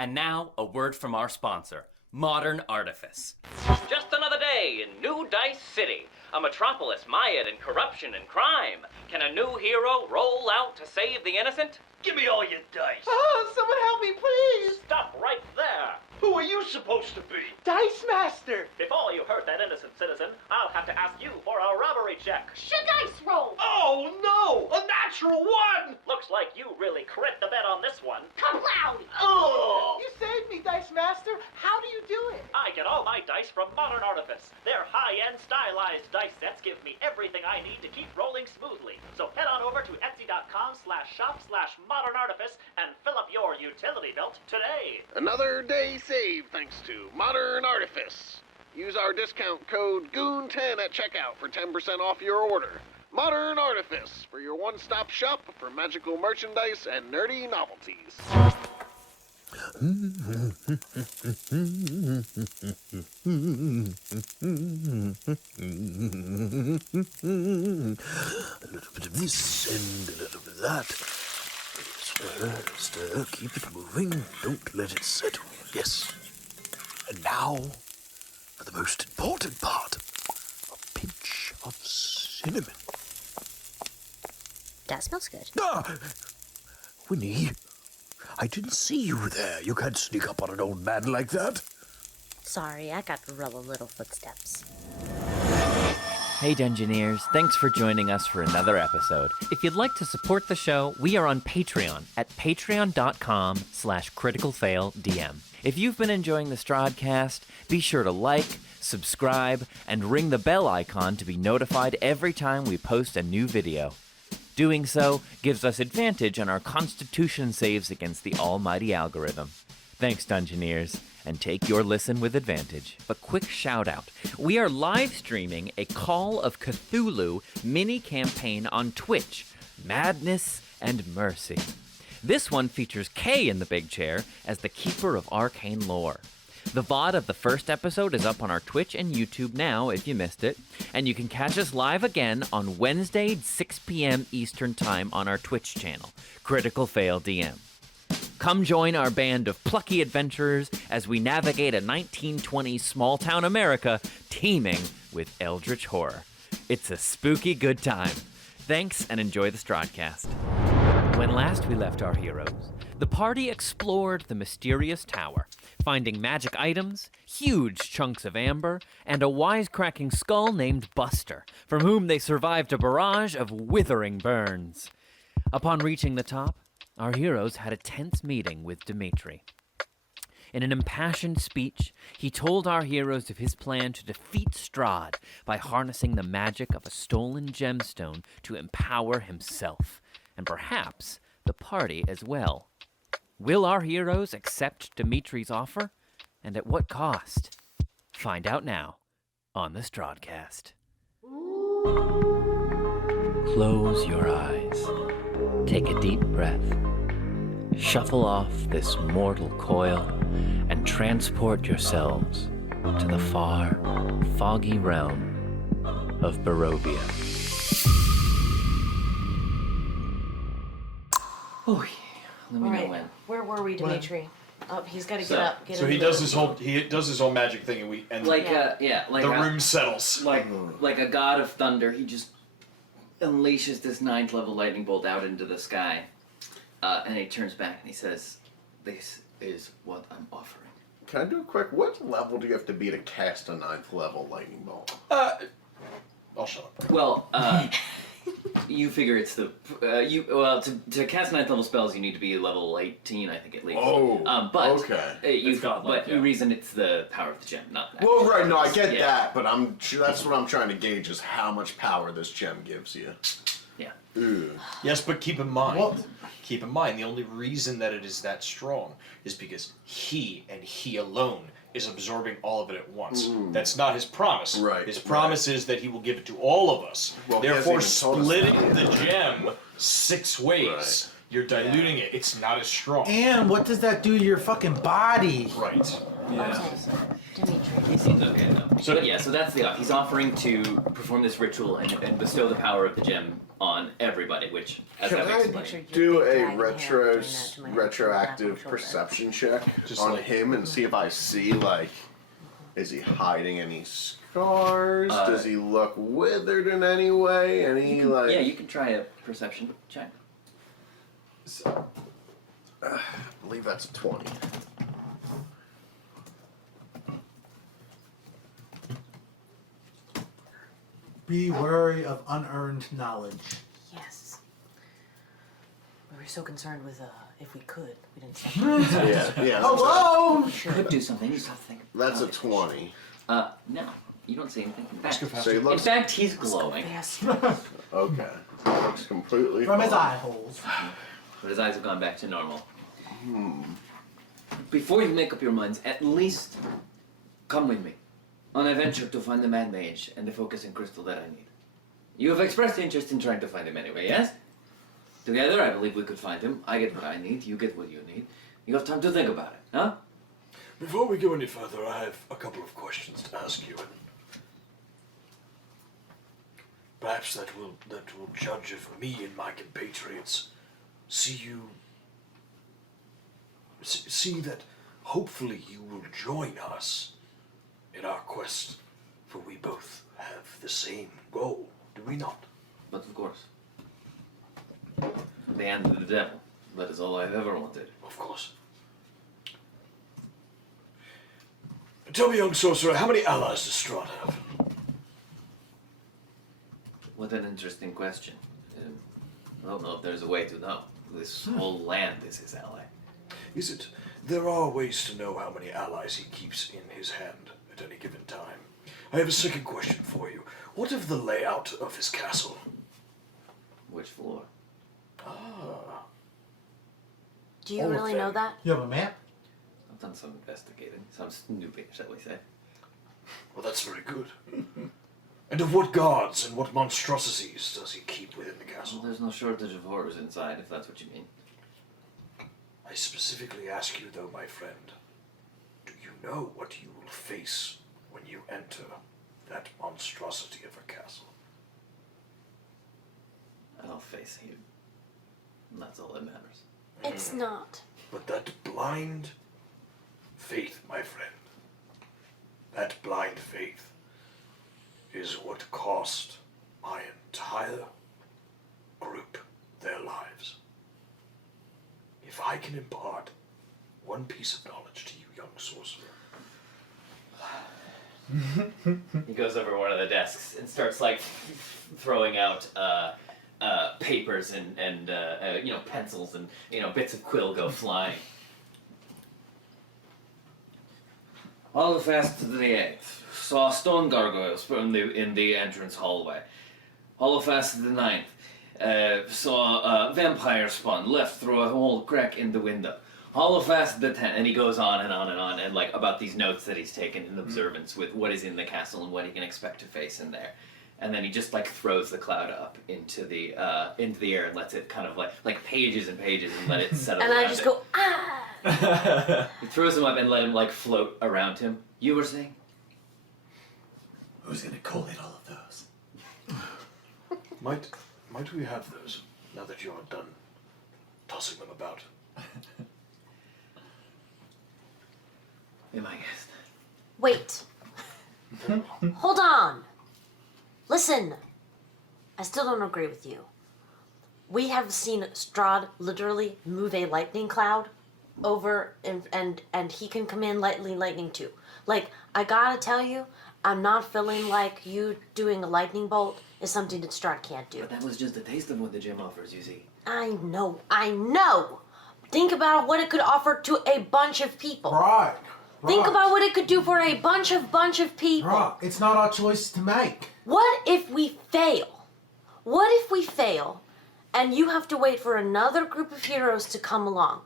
And now, a word from our sponsor, Modern Artifice. Just another day in New Dice City, a metropolis mired in corruption and crime. Can a new hero roll out to save the innocent? Give me all your dice. Oh, someone help me, please! Stop right there. Who are you supposed to be? Dice Master! Before you hurt that innocent citizen, I'll have to ask you for a robbery check. Should dice roll? Oh, no! A natural one! Looks like you really crit the bet on this one. Kablow! Oh! You saved me, Dice Master! How do you do it? I get all my dice from Modern Artifice. Their high-end stylized dice sets give me everything I need to keep rolling smoothly. So head on over to etsy.com/shop/Modern Artifice and fill up your utility belt today. Another day saved thanks to Modern Artifice. Use our discount code GOON10 at checkout for 10% off your order. Modern Artifice, for your one-stop shop for magical merchandise and nerdy novelties. A little bit of this and a little bit of that. Stir, stir, keep it moving. Don't let it settle. Yes. And now, for the most important part, a pinch of cinnamon. That smells good. Ah! Winnie, I didn't see you there. You can't sneak up on an old man like that. Sorry, I got rubble little footsteps. Hey Dungeoneers, thanks for joining us for another episode. If you'd like to support the show, we are on Patreon at patreon.com/criticalfailedm. If you've been enjoying the Strahdcast, be sure to like, subscribe, and ring the bell icon to be notified every time we post a new video. Doing so gives us advantage on our Constitution saves against the almighty algorithm. Thanks, Dungeoneers, and take your listen with advantage. But quick shout out. We are live streaming a Call of Cthulhu mini campaign on Twitch, Madness and Mercy. This one features Kay in the big chair as the keeper of arcane lore. The VOD of the first episode is up on our Twitch and YouTube now if you missed it, and you can catch us live again on Wednesday, 6 p.m. Eastern Time on our Twitch channel, Critical Fail DM. Come join our band of plucky adventurers as we navigate a 1920s small-town America teeming with eldritch horror. It's a spooky good time. Thanks, and enjoy the Strahdcast. When last we left our heroes, the party explored the mysterious tower, finding magic items, huge chunks of amber, and a wisecracking skull named Buster, from whom they survived a barrage of withering burns. Upon reaching the top, our heroes had a tense meeting with Dimitri. In an impassioned speech, he told our heroes of his plan to defeat Strahd by harnessing the magic of a stolen gemstone to empower himself, and perhaps the party as well. Will our heroes accept Dimitri's offer? And at what cost? Find out now on the Strahdcast. Close your eyes. Take a deep breath. Shuffle off this mortal coil and transport yourselves to the far, foggy realm of Barovia. Oh, yeah. Let me know when. Where were we, Dimitri? Oh, he's got to get up. Get So he does his whole magic thing, and Like the room settles. Like a god of thunder, he just unleashes this 9th level lightning bolt out into the sky, and he turns back and he says, "This is what I'm offering." Can I do a quick, what level do you have to be to cast a 9th level lightning bolt? I'll shut up. Well, you figure it's the to cast 9th level spells you need to be level 18, I think, at least. Oh, but okay. You reason it's the power of the gem, not that. Well, right, no, I get that, but that's what I'm trying to gauge is how much power this gem gives you. Yeah. Ooh. Yes, but keep in mind, the only reason that it is that strong is because he and he alone is absorbing all of it at once. That's not his promise. Right. His promise is that he will give it to all of us. Well, therefore, splitting the gem 6 ways. Right. You're diluting it. It's not as strong. And what does that do to your fucking body? Right. Yeah. Dimitri. He seems okay though. So that's the offer. He's offering to perform this ritual and bestow the power of the gem on everybody, which, as Can I've I explained. do a Dragon hair doing that to my retroactive shoulder. perception check Just on like- him and see if I see, like, is he hiding any scars? Does he look withered in any way? Any, like... Yeah, you can try a perception check. So, I believe that's a 20. Be wary of unearned knowledge. Yes. We were so concerned with if we could. We didn't say. Yeah. Hello! Could do something. You just have to think. That's a 20. No, you don't see anything. In fact, So he in looks... fact, he's glowing, Yes. Okay. Looks completely From his fine. eye holes. but his eyes have gone back to normal. Before you make up your minds, at least come with me on a venture to find the Mad Mage and the focusing crystal that I need. You have expressed interest in trying to find him anyway, yes? Together, I believe we could find him. I get what I need, you get what you need. You have time to think about it, huh? Before we go any further, I have a couple of questions to ask you, and perhaps that will judge if me and my compatriots see that hopefully you will join us in our quest, for we both have the same goal, do we not? But of course. The hand of the devil. That is all I've ever wanted. Of course. Tell me, young sorcerer, how many allies does Strahd have? What an interesting question. I don't know if there's a way to know. This whole land is his ally. Is it? There are ways to know how many allies he keeps in his hand at any given time. I have a second question for you. What of the layout of his castle? Which floor? Ah. Do you All of really know them. that? You have a map? I've done some investigating, some snooping, shall we say. Well, that's very good. And of what gods and what monstrosities does he keep within the Well, castle? there's no shortage of horrors inside, if that's what you mean. I specifically ask you, though, my friend, do you know what you will face when you enter that monstrosity of a castle? I'll face him. And that's all that matters. It's not. But that blind faith, my friend, that blind faith is what cost my entire group their lives. If I can impart one piece of knowledge to you, young sorcerer, He goes over to one of the desks and starts like throwing out papers and pencils and bits of quill go flying. All the fast to the 8th saw stone gargoyles in the entrance hallway. All the fast to the 9th saw vampire spawn left through a hole crack in the window. All the fast to the 10th, and he goes on and on and on, and like about these notes that he's taken in observance with what is in the castle and what he can expect to face in there. And then he just like throws the cloud up into the air and lets it kind of like pages and pages and let it settle. And I around just it. go, ah! He throws them up and let him like float around him. You were saying? who's going to collate all of those? Might we have those now that you're done tossing them about? Be my guest. Wait. Hold on. Listen. I still don't agree with you. We have seen Strahd literally move a lightning cloud over and he can command lightning too. Like, I gotta tell you, I'm not feeling like you doing a lightning bolt is something that Strahd can't do. But that was just a taste of what the gym offers, you see. I know. Think about what it could offer to a bunch of people. Right. Think about what it could do for a bunch of people. Right. It's not our choice to make. What if we fail? What if we fail and you have to wait for another group of heroes to come along?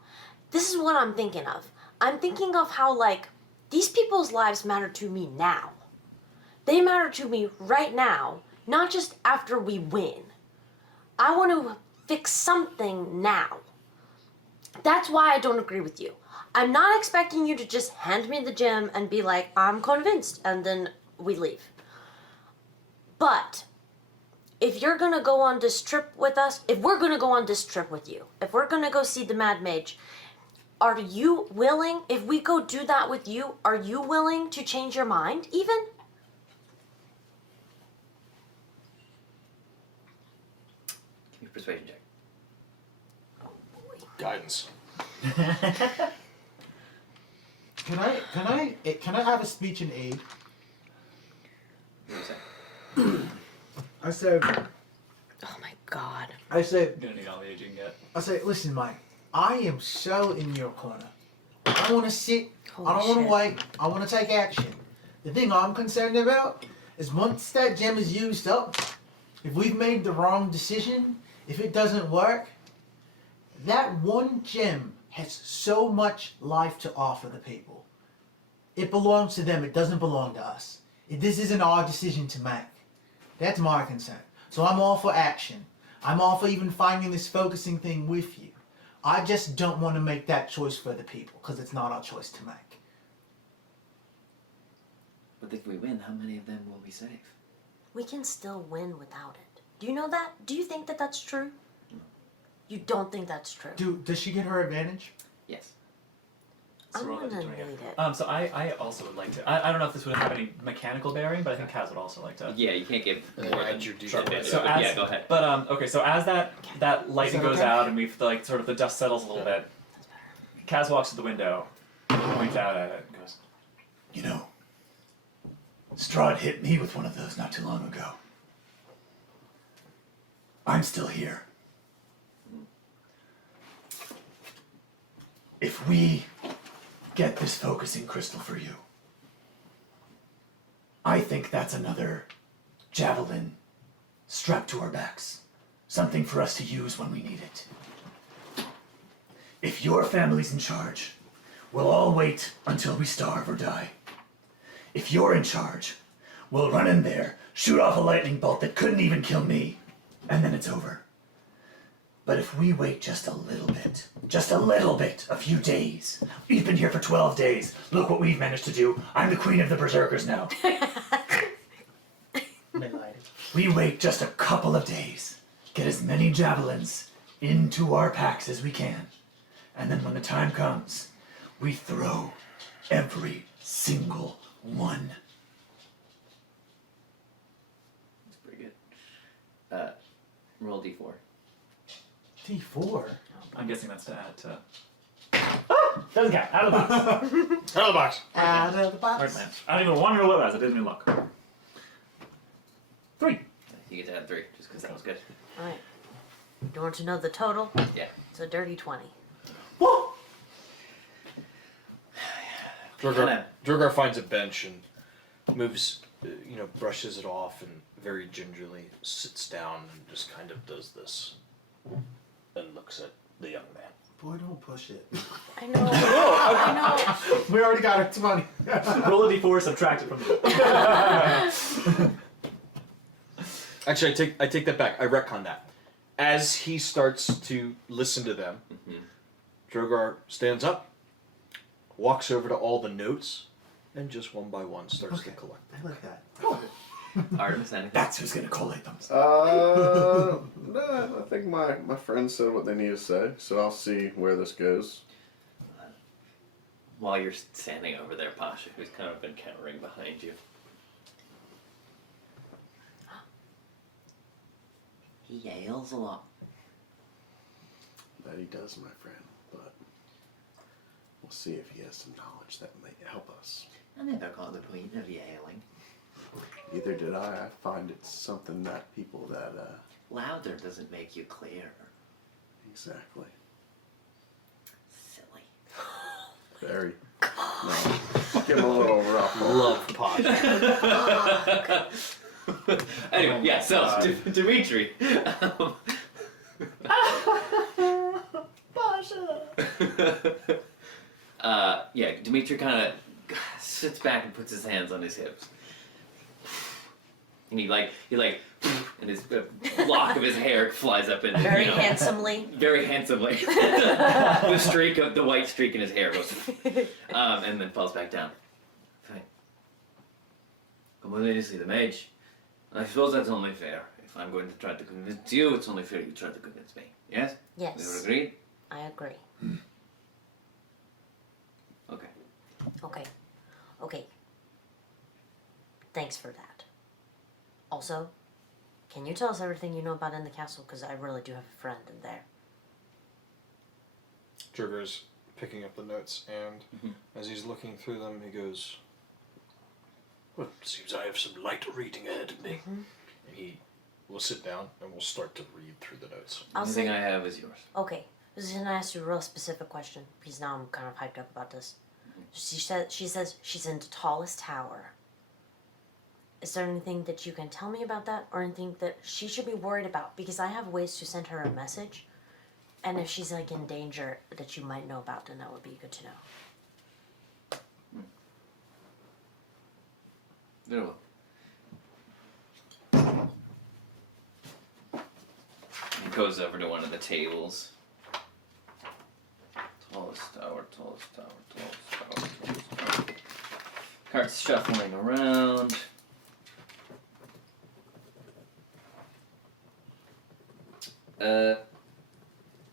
This is what I'm thinking of. I'm thinking of how, like, these people's lives matter to me now. They matter to me right now, not just after we win. I want to fix something now. That's why I don't agree with you. I'm not expecting you to just hand me the gem and be like, I'm convinced, and then we leave. But if you're gonna go on this trip with us, if we're gonna go on this trip with you, if we're gonna go see the Mad Mage, are you willing, if we go do that with you, are you willing to change your mind even? Give me a persuasion check. Guidance. Can I have a speech and aid? What do you say? I said, Oh my god. I said, You're gonna need all the age you can get. I said, listen, Mike, I am so in your corner. I don't want to sit. Holy I don't want shit. to wait. I want to take action. The thing I'm concerned about is once that gem is used up, if we've made the wrong decision, if it doesn't work, that one gem has so much life to offer the people. It belongs to them. It doesn't belong to us. This isn't our decision to make. That's my concern. So I'm all for action. I'm all for even finding this focusing thing with you. I just don't want to make that choice for the people because it's not our choice to make. But if we win, how many of them will we save? We can still win without it. Do you know that? Do you think that that's true? You don't think that's true? Does she get her advantage? Yes. I'm roll gonna that need to it. So I also would like to. I don't know if this would have any mechanical bearing, but I think Kaz would also like to. Yeah, you can't give more than Add your D4. advantage, So but as, yeah, go ahead. But okay, so as that lightning that goes okay? out and we like sort of the dust settles a little bit, Kaz walks to the window, points out at it, and goes, You know, Strahd hit me with one of those not too long ago. I'm still here. If we get this focusing crystal for you, I think that's another javelin strapped to our backs. Something for us to use when we need it. If your family's in charge, we'll all wait until we starve or die. If you're in charge, we'll run in there, shoot off a lightning bolt that couldn't even kill me, and then it's over. But if we wait just a little bit, a few days. We've been here for 12 days. Look what we've managed to do. I'm the queen of the berserkers now. We wait just a couple of days, get as many javelins into our packs as we can, and then when the time comes, we throw every single one. That's pretty good. Roll D4. D4. I'm guessing that's to add to. Doesn't count. Out of the box. Out of the box. Out of the box. Hard man. I don't even want to know what it was. I didn't even look. 3. You get to add 3, just because that was good. Alright. Do you want to know the total? Yeah. It's a dirty 20. Whoa! Drogar finds a bench and moves, brushes it off and very gingerly sits down and just kind of does this and looks at the young man. Boy, don't push it. I know. I know. We already got our 20. Roll a D4, subtract it from the. Actually, I take that back. I retcon that. As he starts to listen to them, Drogar stands up, walks over to all the notes, and just one by one starts to collect. I like that. Artemis, anything? That's who's gonna collate them. No, I think my friends said what they need to say, so I'll see where this goes. While you're standing over there, Pasha, who's kind of been cowering behind you. He yells a lot. That he does, my friend, but we'll see if he has some knowledge that might help us. I never got the point of yelling. Either did I. I find it's something that people that, Louder doesn't make you clearer. exactly. Silly. Very. No, getting a little rough. Love Pasha. Anyway, yeah, so, Dimitri. Yeah, Dimitri kind of sits back and puts his hands on his hips. And he and his lock of his hair flies up in Very handsomely. Very handsomely. The white streak in his hair goes, and then falls back down. Fine. Come with me to see the mage. And I suppose that's only fair. If if I'm going to try to convince you, it's only fair you try to convince me. Yes? Yes. We all agreed? I agree. Okay. Okay. Thanks for that. Also, can you tell us everything you know about in the castle? Because I really do have a friend in there. Drogar's picking up the notes, and as he's looking through them, he goes, Well, it seems I have some light reading ahead of me. and he will sit down and we'll start to read through the notes. Anything I have is yours. Okay. I was gonna ask you a real specific question because now I'm kind of hyped up about this. She says she's in the tallest tower. Is there anything that you can tell me about that, or anything that she should be worried about? Because I have ways to send her a message, and if she's like in danger that you might know about, then that would be good to know. Very well. He goes over to one of the tables. Tallest tower. Cart's shuffling around.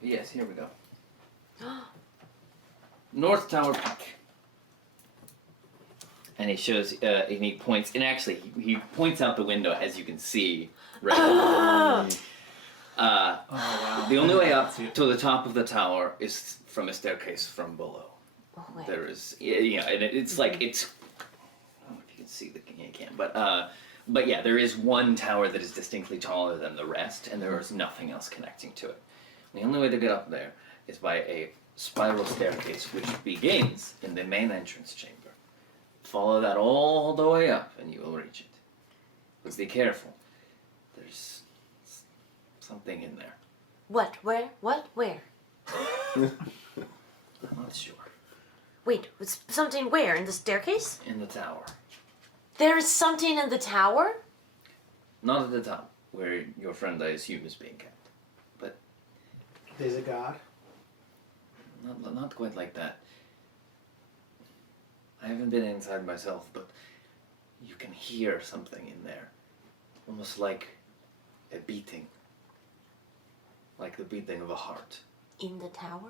Yes, here we go. North Tower Peak. And he shows, and he points, and actually, he points out the window, as you can see. Right. Wow. The only way up to the top of the tower is from a staircase from below. Oh, wait. There is, and it's like, it's, I don't know if you can see you can, but yeah, there is one tower that is distinctly taller than the rest, and there is nothing else connecting to it. The only way to get up there is by a spiral staircase, which begins in the main entrance chamber. Follow that all the way up, and you will reach it. But be careful. There's something in there. What? Where? What? Where? I'm not sure. Wait, something where? In the staircase? In the tower. There is something in the tower? Not at the top, where your friend, I assume, is being kept. But There's a god. not quite like that. I haven't been inside myself, but you can hear something in there. Almost like a beating. Like the beating of a heart. In the tower?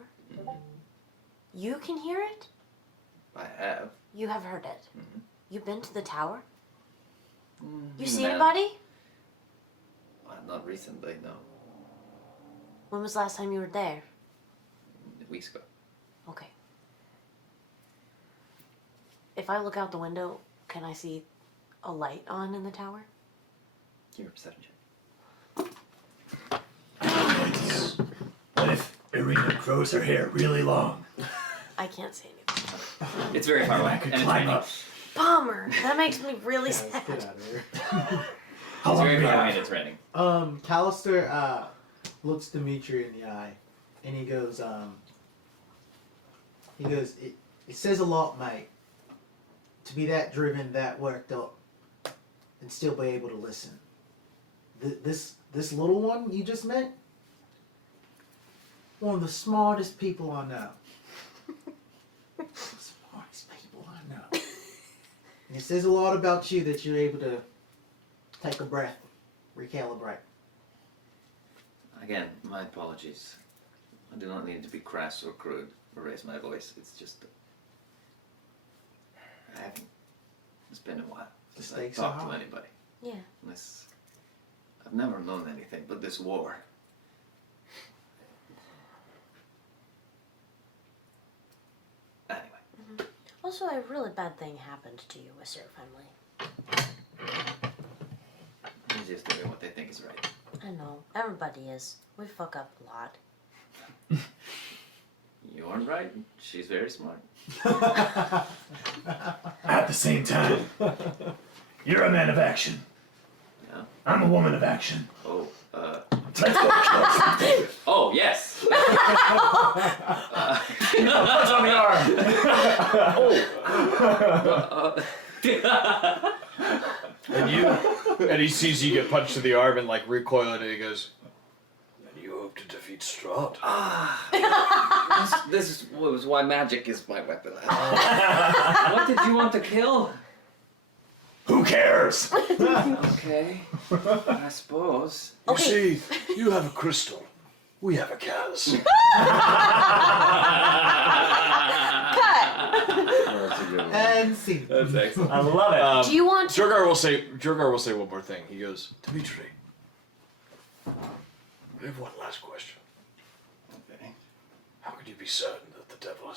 You can hear it? I have. You have heard it? You've been to the tower? You in see the anybody? Not recently, no. When was the last time you were there? Weeks ago. Okay. If I look out the window, can I see a light on in the tower? Give me a perception What if Irina grows her hair really long? I can't see anything. check. It's very far away. I could and it's climb raining. up. Bummer! That makes me really sad. Get out of here. How It's long very do we far away have? and it's raining. Callister looks Dimitri in the eye, and he goes, it says a lot, mate, to be that driven, that worked up, and still be able to listen. This little one you just met, one of the smartest people I know. Smartest people I know. And it says a lot about you that you're able to take a breath, recalibrate. Again, my apologies. I do not mean to be crass or crude or raise my voice. It's just that I haven't. It's been a while The since I've stakes are talked to high. anybody. Yeah. I've never known anything but this war. Anyway, Also, a really bad thing happened to you with your family. I'm just doing what they think is right. I know. Everybody is. We fuck up a lot. You aren't right. She's very smart. At the same time, you're a man of action. Yeah. I'm a woman of action. Oh, Let's go. oh yes. Punch on the arm. And he sees you get punched in the arm and like recoiling, and he goes, And you hope to defeat Strahd? This was why magic is my weapon. What did you want to kill? Who cares? Okay, I suppose. You see, you have a crystal. We have a Kaz. And see. That's excellent. I love it. Do you want to? Drogar will say one more thing. He goes, Dimitri, I have one last question. Okay. How can you be certain that the devil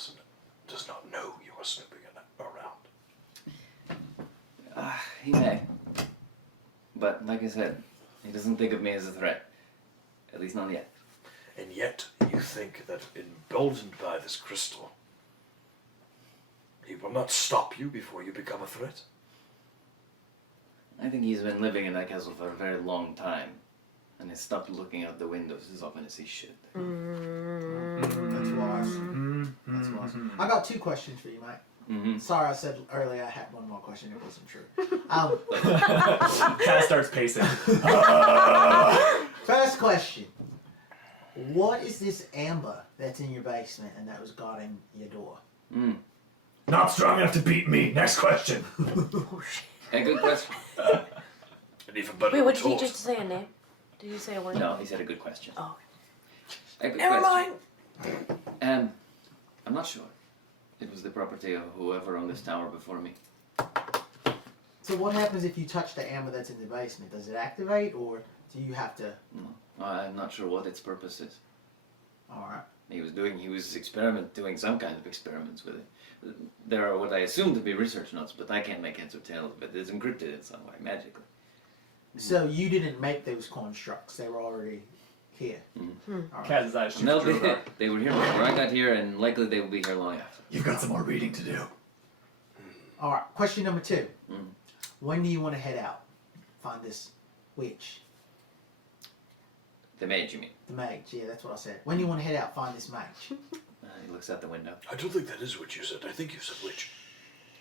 does not know you are snooping around? He may. But like I said, he doesn't think of me as a threat. At least not yet. And yet, you think that emboldened by this crystal, he will not stop you before you become a threat? I think he's been living in that castle for a very long time. And has stopped looking out the windows as often as he should. That's wise. That's wise. I got 2 questions for you, mate. Mm-hmm. Sorry, I said earlier I had one more question. It wasn't true. Cat starts pacing. First question. What is this amber that's in your basement and that was guarding your door? Not strong enough to beat me. Next question. A good question. And even better, Wait, what did you retort. just say a name? Did you say a word? No, he said a good question. Oh. A good Never question. mind. I'm not sure. It was the property of whoever owned this tower before me. So what happens if you touch the amber that's in the basement? Does it activate or do you have to... No, I'm not sure what its purpose is. Alright. He was doing some kind of experiments with it. There are what I assume to be research notes, but I can't make heads or tails of it. It's encrypted in some way, magically. So you didn't make those constructs. They were already here. Alright. Cat's eyes shoot No, Drogar. they were here before I got here, and likely they will be here long after. You've got some more reading to do. Alright, question number 2. Mm. When do you want to head out? Find this witch. The mage, you mean? The mage, yeah, that's what I said. When do you want to head out, find this mage? He looks out the window. I don't think that is what you said. I think you said witch.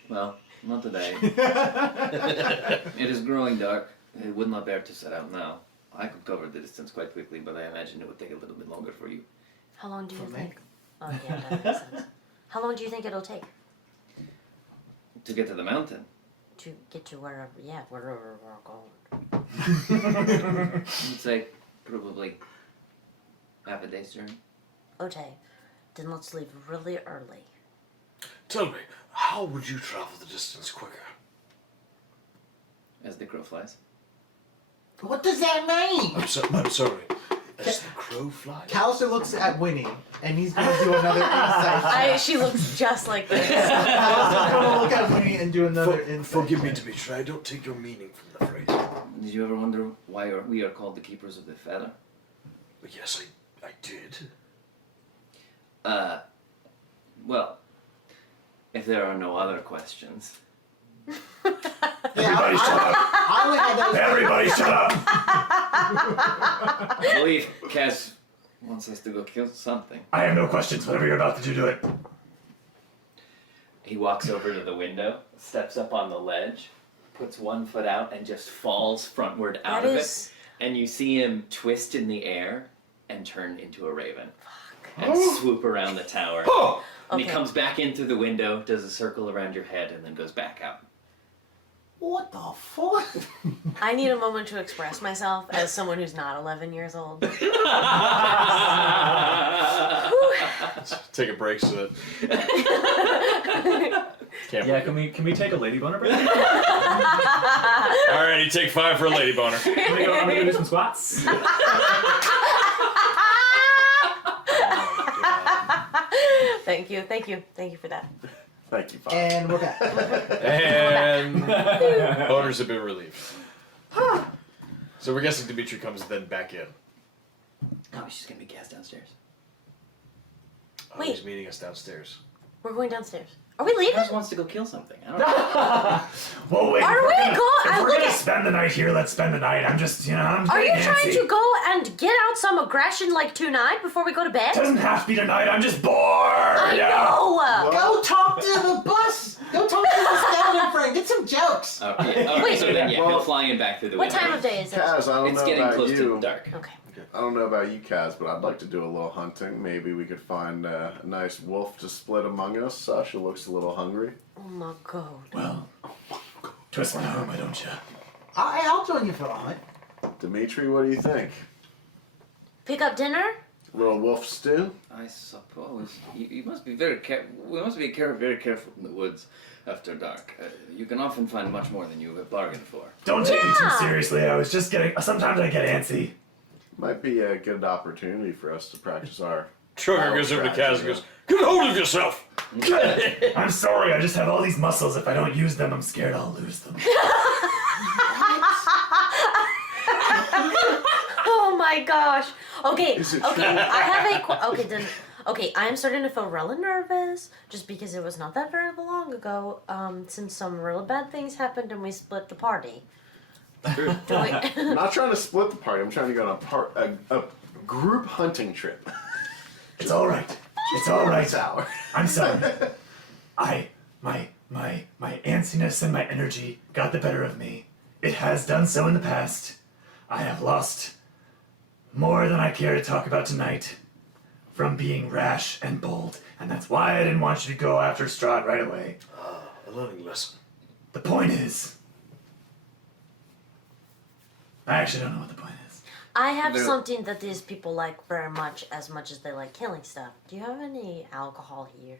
Well, not today. It is growing dark. It would not bear to set out now. I could cover the distance quite quickly, but I imagine it would take a little bit longer for you. How long do you For me? think? Oh yeah, that makes sense. How long do you think it'll take To get to the mountain, to get to wherever we're going? I'd say probably half a day's journey. Okay, then let's leave really early. Tell me, how would you travel the distance quicker? As the crow flies. What does that mean? I'm sorry. As the crow flies? Callister looks at Winnie, and he's going to do another insight. She looks just like this. Callister's going to look at Winnie and do another insight. Forgive me, check. Dimitri. I don't take your meaning from the phrase. Did you ever wonder why we are called the keepers of the feather? Yes, I did. Well, if there are no other questions. Everybody shut up! I only had those. Everybody shut up! I believe Kaz wants us to go kill something. I have no questions. Whatever you're about to do it. He walks over to the window, steps up on the ledge, puts one foot out, and just falls frontward out That of is- it. And you see him twist in the air and turn into a raven. And swoop around the tower. And he Okay. comes back in through the window, does a circle around your head, and then goes back out. What the fuck? I need a moment to express myself as someone who's not 11 years old. Take a break so that Campbell. Yeah, can we take a lady boner break? Alrighty, take 5 for a lady boner. I'm gonna go do some squats. Thank you for that. Thank you, Bob. And we're back. And boners have been relieved. So we're guessing Dimitri comes then back in. Oh, she's gonna be cast downstairs. Oh, Wait. he's meeting us downstairs. We're going downstairs. Are we leaving? Kaz wants to go kill something. I don't know. Well, wait. Are if we're we gonna- go- If I we're look gonna at- spend the night here, let's spend the night. I'm just, I'm Are you getting trying antsy. to go and get out some aggression like tonight before we go to bed? Doesn't have to be tonight. I'm just bored. I know! Go talk to the bus. Go talk to the scouting friend. Get some jokes. Okay, alright, Wait. so then Well, he'll fly in back through the What window. time of day is it? Kaz, I don't It's know getting about close you. to dark. Okay. I don't know about you, Kaz, but I'd like to do a little hunting. Maybe we could find a nice wolf to split among us. Sasha looks a little hungry. Oh my god. Well, Twist my arm, why don't you? I'll join you for a hunt. Dimitri, what do you think? Pick up dinner? Little wolf stew? I suppose. You must be very careful. We must be very careful in the woods after dark. You can often find much more than you have bargained for. Don't take me too seriously. I was just getting. Sometimes I get antsy. Might be a good opportunity for us to practice our. Trevor goes over to Kaz and goes, "Get hold of yourself!" I'm sorry. I just have all these muscles. If I don't use them, I'm scared I'll lose them. Oh my gosh. Okay. I have okay then. Okay, I am starting to feel really nervous just because it was not that very long ago since some really bad things happened and we split the party. I'm not trying to split the party. I'm trying to go on a group hunting trip. It's all right. It's all right. Hour. I'm sorry. My antsiness and my energy got the better of me. It has done so in the past. I have lost more than I care to talk about tonight from being rash and bold, and that's why I didn't want you to go after Strahd right away. A learning lesson. The point is, I actually don't know what the point is. I have something that these people like very much as they like killing stuff. Do you have any alcohol here?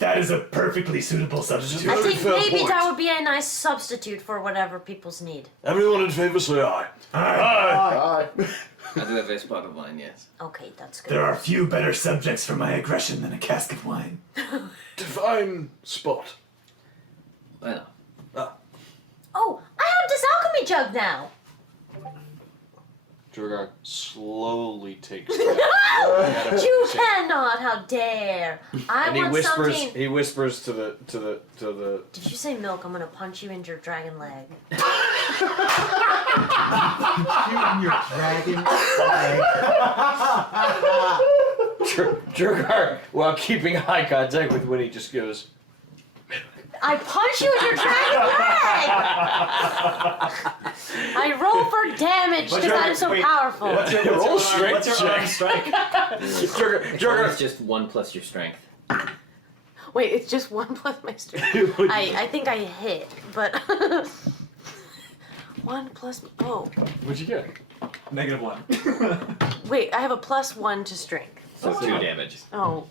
That is a perfectly suitable substitute. I think maybe that would be a nice substitute for whatever people's need. Everyone in favor say aye. Aye. I do have a spot of wine, yes. Okay, that's good. There are few better subjects for my aggression than a cask of wine. Divine spot. I know. Oh, I have this alchemy jug now. Drogar slowly takes You cannot! How dare! I and want something. He whispers to the. Did you say milk? I'm gonna punch you in your dragon leg. You and your dragon leg. Drogar, while keeping eye contact with Winnie, just goes. I punch you in your dragon leg! I roll for damage because I'm so powerful. What's your arm strike? Drogar. It's just 1 plus your strength. Wait, it's just 1 plus my strength. I think I hit, but 1 plus. Oh. What'd you get? -1. Wait, I have a +1 to strength. So 2 damage. Oh,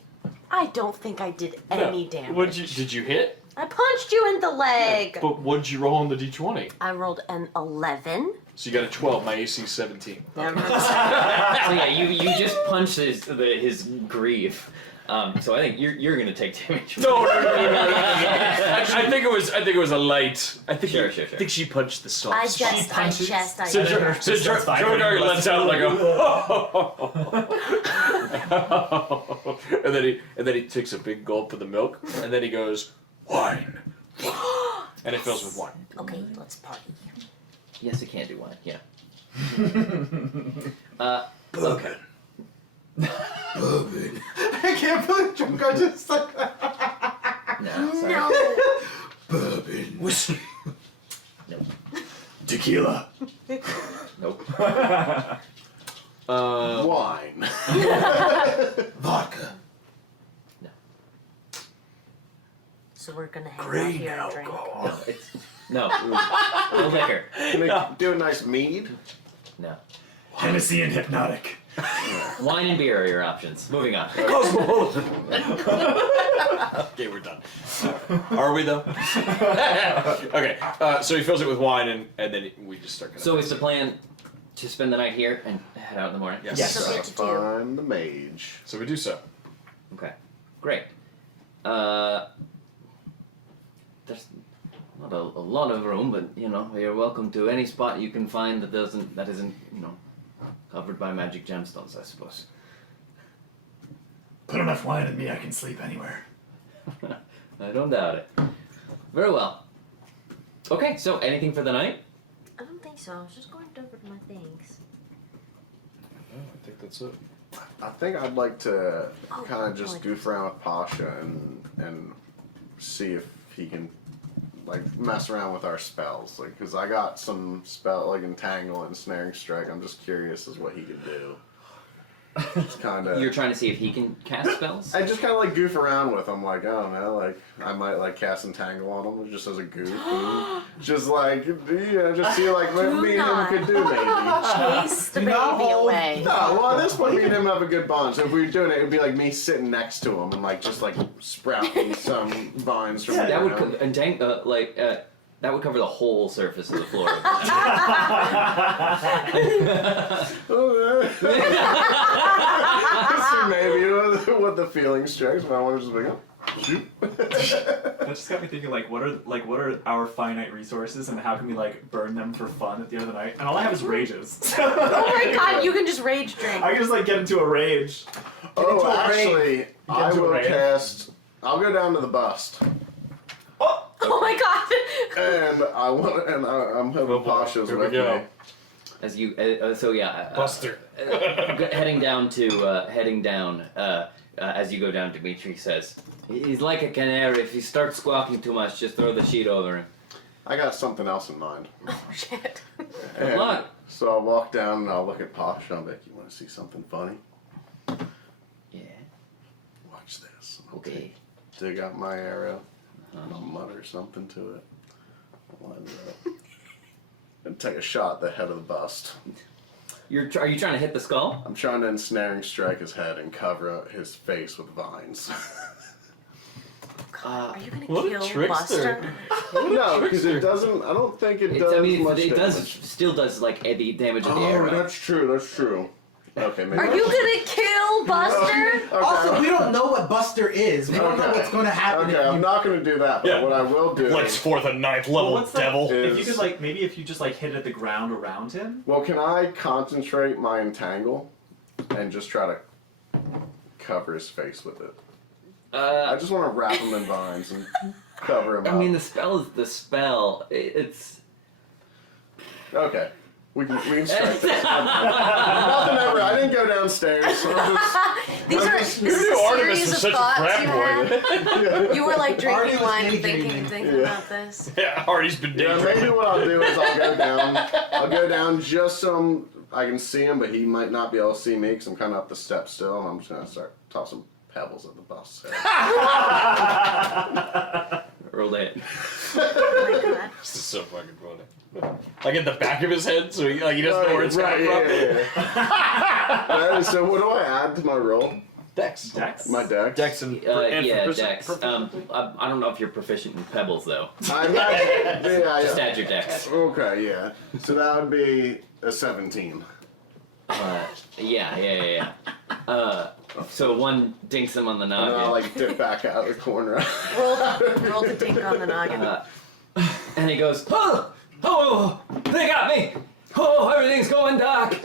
I don't think I did any damage. Did you hit? I punched you in the leg. But what'd you roll on the d20? I rolled an 11. So you got a 12. My AC is 17. So yeah, you just punched his grief. So I think you're gonna take damage. No. I think it was a light. I think Sure. I think she punched the soft. I spot. just. So Drogar lets out like a and then he takes a big gulp of the milk and then he goes wine, and it fills with wine. Okay, let's party. Yes, it can do wine. Yeah. Bourbon. Bourbon. I can't believe Drogar just said that. No. Sorry. No. Bourbon. Whiskey. Nope. Tequila. Nope. Wine. Vodka. So we're gonna hang out Grain here and drink. alcohol. No. No liquor. Can we do a nice mead? No. Hennessy and Hypnotic. Wine and beer are your options. Moving on. Okay, we're done. Are we though? Okay, so he fills it with wine and then we just start. So is the plan to spend the night here and head out in the morning? Yes. Yes. So what to do? Find the mage. So we do so. Okay. Great. There's not a lot of room, but you're welcome to any spot you can find that isn't covered by magic gemstones, I suppose. Put enough wine in me, I can sleep anywhere. I don't doubt it. Very well. Okay, so anything for the night? I don't think so. I was just going over my things. I think that's it. I think I'd like to Oh, kind of just like goof around with Pasha and see if he can mess around with our spells, because I got some spell entangle and snaring strike. I'm just curious as what he could do. It's kind of. You're trying to see if he can cast spells? I just kind of like goof around with him, like I don't know, like I might like cast Entangle on him just as a goof, and just like just see like what me and him could do maybe. Chase the baby away. No, well at this point me and him have a good bond, so if we were doing it, it'd be like me sitting next to him and like just like sprouting some vines from. That would that would cover the whole surface of the floor. Maybe what the feeling strikes, but I want to just be like, shoot. That just got me thinking, like, what are our finite resources, and how can we like burn them for fun at the end of the night? And all I have is rages. Oh my god, you can just rage drink. I can just like get into a rage. Actually, I will cast. I'll go down to the bust. Oh my god! And I'm hoping Pasha's with me. As you, Buster. heading down, as you go down, Dimitri says, "He's like a canary. If he starts squawking too much, just throw the sheet over him." I got something else in mind. Oh shit. Good luck. So I'll walk down and I'll look at Pasha. I'm like, "You want to see something funny?" Yeah. Watch this. Okay. Dig out my arrow. And I'll mutter something to it. I'll line it up. And take a shot at the head of the bust. Are you trying to hit the skull? I'm trying to ensnaring strike his head and cover his face with vines. Are you gonna What a kill trickster. Buster? No, because it doesn't. I don't think it does much it damage. still does like the damage of the arrow. That's true. That's true. Okay, maybe. Are you gonna kill Buster? Also, we don't know what Buster is. We don't know what's going to happen. Okay, I'm not going to do that. But what I will do. Let's fourth and ninth level, What's devil. If you could like, maybe if you just like hit it at the ground around him. Well, can I concentrate my entangle and just try to cover his face with it? I just want to wrap him in vines and cover him up. I mean, the spell is the spell. It's okay. We can strike this. Nothing ever. I didn't go downstairs. So These are Artemis is series such of a thoughts crap you boy. had. You were like Artie drinking was wine and daydreaming. thinking about this. Yeah, Artie's been daydreaming. maybe what I'll do is I'll go down. I'll go down just so I can see him, but he might not be able to see me because I'm kind of up the steps still, and I'm just gonna start tossing pebbles at the bus. roll it. Oh my god. This is so fucking funny. Like in the back of his head, so he doesn't know where it's coming from. Yeah. So what do I add to my roll? Dex. My dex. Dex and Dex. I don't know if you're proficient in pebbles though. I imagine. Just add your dex. Okay, yeah. So that would be a 17. Yeah. So one dinks him on the noggin. And I'll like dip back out of the corner. Roll the dink on the noggin. And he goes, oh, they got me. Oh, everything's going dark.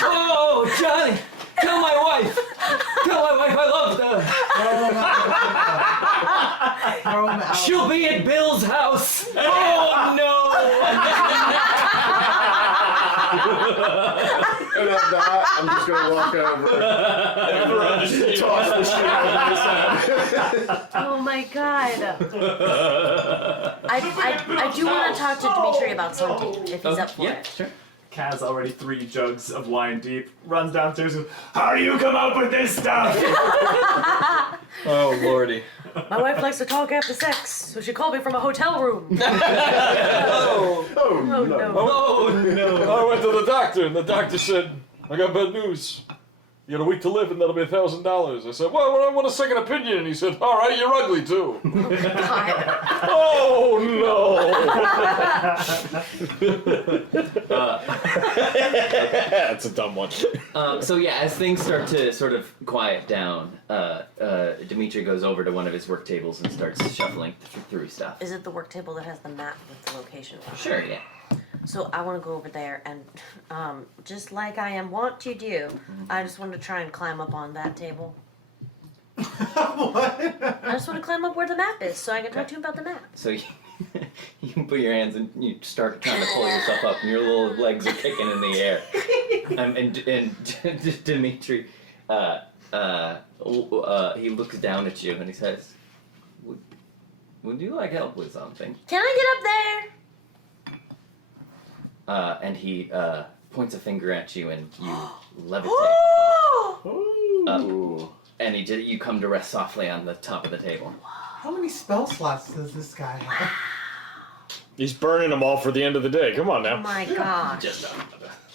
Oh, Johnny, tell my wife I loved her. She'll be at Bill's house. Oh, no. And at that, I'm just gonna walk over and toss the shit over his head. Oh my god. I do want to talk to Dimitri about something, if he's up for it. Sure. Kaz, already 3 jugs of wine deep, runs downstairs and, how do you come up with this stuff? Oh, lordy. My wife likes to talk after sex, so she called me from a hotel room. Oh no. Oh, no. I went to the doctor, and the doctor said, I got bad news. You got a week to live, and that'll be $1,000. I said, well, I want a second opinion. And he said, all right, you're ugly, too. Oh, no. That's a dumb one. So yeah, as things start to sort of quiet down, Dimitri goes over to one of his work tables and starts shuffling through stuff. Is it the work table that has the map with the location on it? Sure, yeah. So I want to go over there and, just like I am wont to do, I just want to try and climb up on that table. What? I just want to climb up where the map is so I can talk to him about the map. So you put your hands and you start trying to pull yourself up, and your little legs are kicking in the air. And Dimitri, he looks down at you and he says, "Would you like help with something?" Can I get up there? And he points a finger at you and you levitate. Ooh. And you come to rest softly on the top of the table. How many spell slots does this guy have? He's burning them all for the end of the day. Come on Oh now. my gosh. Just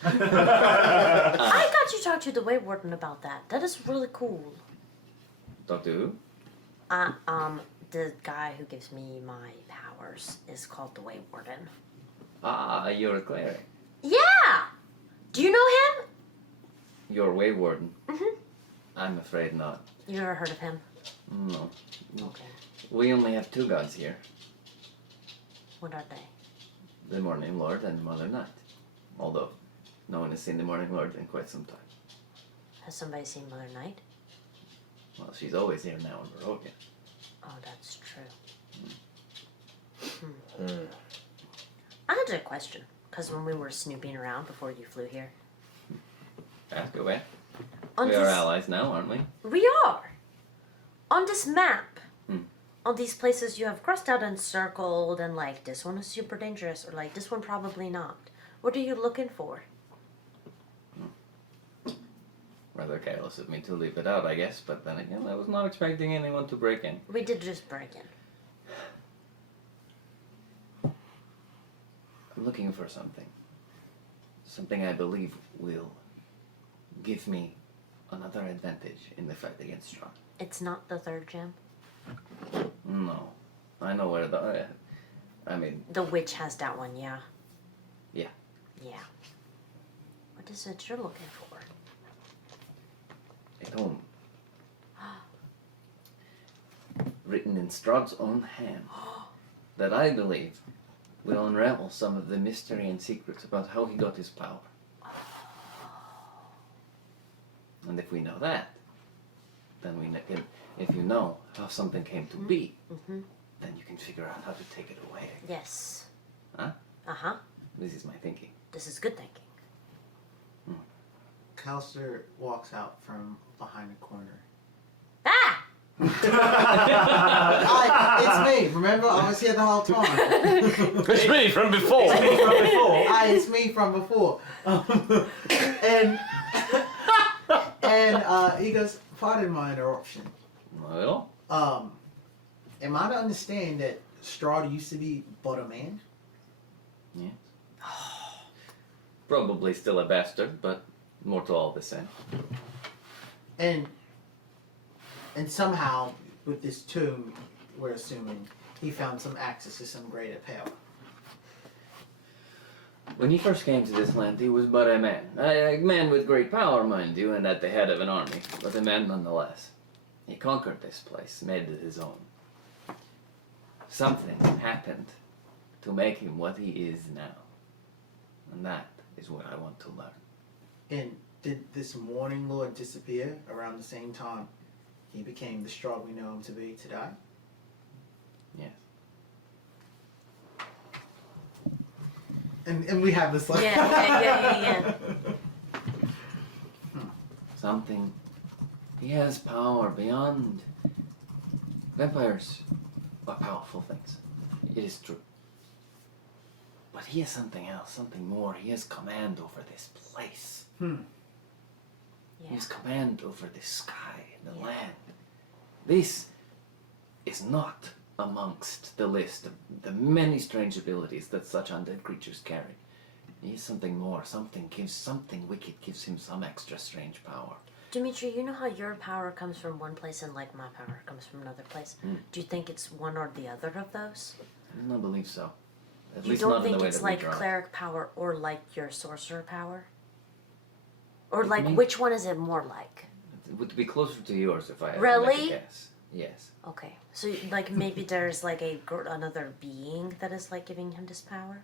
I got you talk to the Way Warden about that. That is really cool. Talk to who? The guy who gives me my powers is called the Way Warden. Ah, you're a cleric. Yeah! Do you know him? You're Way Warden. Mm-hmm. I'm afraid not. You ever heard of him? No. Okay. We only have two gods here. What are they? The Morning Lord and Mother Night. Although, no one has seen the Morning Lord in quite some time. Has somebody seen Mother Night? Well, she's always here now in Barovia. Oh, that's true. I had a question, because when we were snooping around before you flew here. Ask away. On We are this- allies now, aren't we? We are! On this map, Hmm. on these places you have crossed out and circled, and like, this one is super dangerous, or like, this one probably not. What are you looking for? Rather careless of me to leave it out, I guess, but then again, I was not expecting anyone to break in. We did just break in. I'm looking for something. Something I believe will give me another advantage in the fight against Strahd. It's not the third gem. No. I know where the... I mean... The witch has that one, yeah. Yeah. Yeah. What is it you're looking for? A tome. Written in Strahd's own hand. That I believe will unravel some of the mystery and secrets about how he got his power. And if we know that, then we can, if you know how something came to be, then you can figure out how to take it away. Yes. Huh? Uh-huh. This is my thinking. This is good thinking. Callister walks out from behind a corner. Ah! It's me. Remember, I was here the whole time. It's me from before. It's me from before. And he goes, pardon my interruption. Well? Am I to understand that Strahd used to be but a man? Yeah. Probably still a bastard, but mortal all the same. And somehow, with this tomb, we're assuming, he found some access to some greater power. When he first came to this land, he was but a man. A man with great power, mind you, and at the head of an army, but a man nonetheless. He conquered this place, made it his own. Something happened to make him what he is now. And that is what I want to learn. And did this Morning Lord disappear around the same time he became the Strahd we know him to be today? Yes. And we have this like... Yeah. Something. He has power beyond. Vampires are powerful things. It is true. But he has something else, something more. He has command over this place. He has command over the sky, the land. This is not amongst the list of the many strange abilities that such undead creatures carry. He is something more. Something wicked gives him some extra strange power. Dimitri, you know how your power comes from one place and like my power comes from another place? Do you think it's one or the other of those? I don't believe so. At You least don't not in think the way it's that we like draw it. cleric power or like your sorcerer power? Or like, Me? which one is it more like? It would be closer to yours if I had to Really? make a guess. Yes. Okay, so like maybe there's like another being that is like giving him this power?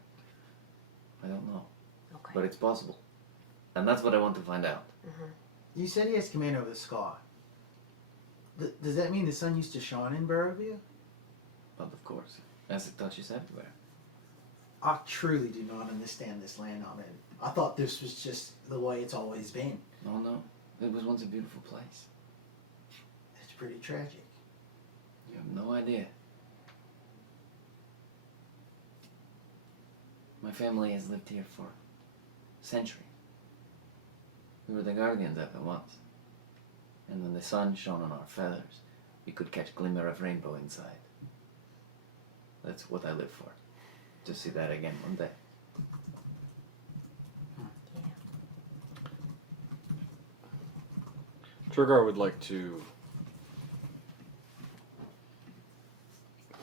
I don't know. Okay. But it's possible. And that's what I want to find out. You said he has command over the sky. Does that mean the sun used to shine in Barovia? But of course, as it touches everywhere. I truly do not understand this land I'm in. I thought this was just the way it's always been. No. It was once a beautiful place. It's pretty tragic. You have no idea. My family has lived here for centuries. We were the guardians of it once. And when the sun shone on our feathers, we could catch a glimmer of rainbow inside. That's what I live for. To see that again one day. Drogar would like to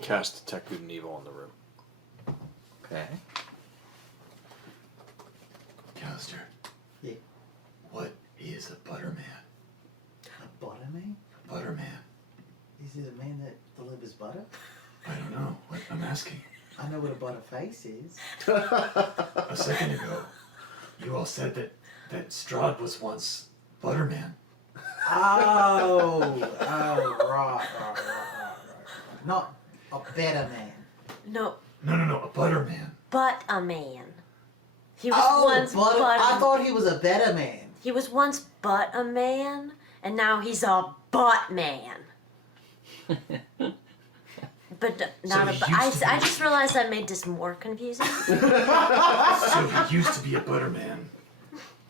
cast Detect Good and Evil on the room. Okay. Callister. Yeah. What is a butterman? A butterman? A butterman. Is it a man that delivers butter? I don't know. What I'm asking. I know what a butterface is. A second ago, you all said that Strahd was once butterman. Oh, right. Not a better man. No, No, a butterman. but a man. He was once butter. but I thought he was a better man. he was once but a man, and now he's a butt man. But not a. I just realized I made this more confusing. So he used to be a butterman,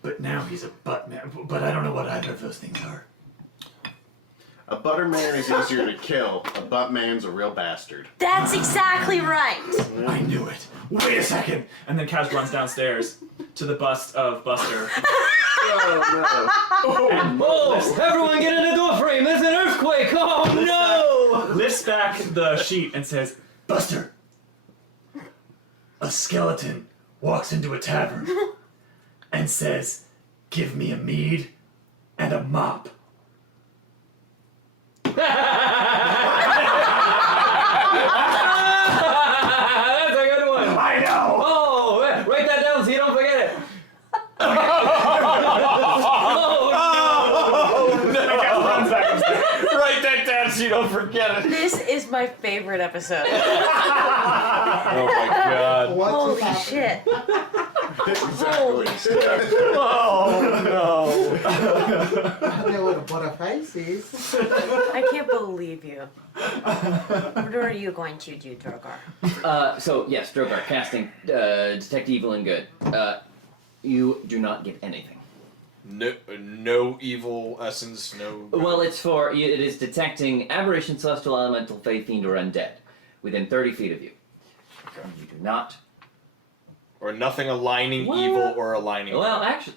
but now he's a buttman. But I don't know what either of those things are. A butterman is easier to kill. A buttman's a real bastard. That's exactly right. I knew it. Wait a second! And then Kaz runs downstairs to the bust of Buster. Oh, everyone get into the frame! There's an earthquake! Oh no! Lifts back the sheet and says, Buster, a skeleton walks into a tavern and says, "Give me a mead and a mop." That's a good one! I know! Oh, write that down so you don't forget it! Write that down so you don't forget it. This is my favorite episode. Oh my god. Holy shit. Holy shit. Oh no. I know what a butterface is. I can't believe you. What are you going to do, Drogar? So yes, Drogar, casting Detect Evil and Good. You do not get anything. No evil essence, no... Well, it is detecting aberration, celestial, elemental, fey, fiend, or undead within 30 feet of you. Okay. You do not. Or nothing aligning evil or aligning... Well, actually...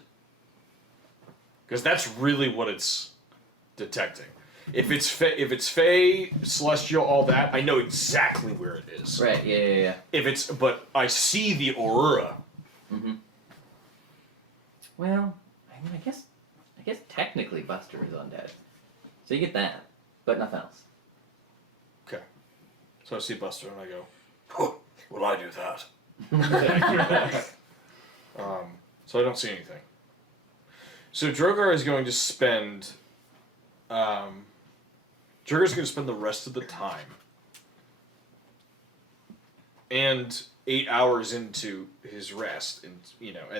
Because that's really what it's detecting. If it's fey, celestial, all that, I know exactly where it is. Right, yeah. But I see the aurora. Mm-hmm. Well... I mean, I guess technically Buster is undead. So you get that, but nothing else. Okay. So I see Buster and I go, oh, will I do that? So I don't see anything. So Drogar is going to spend... Drogar's going to spend the rest of the time and 8 hours into his rest, and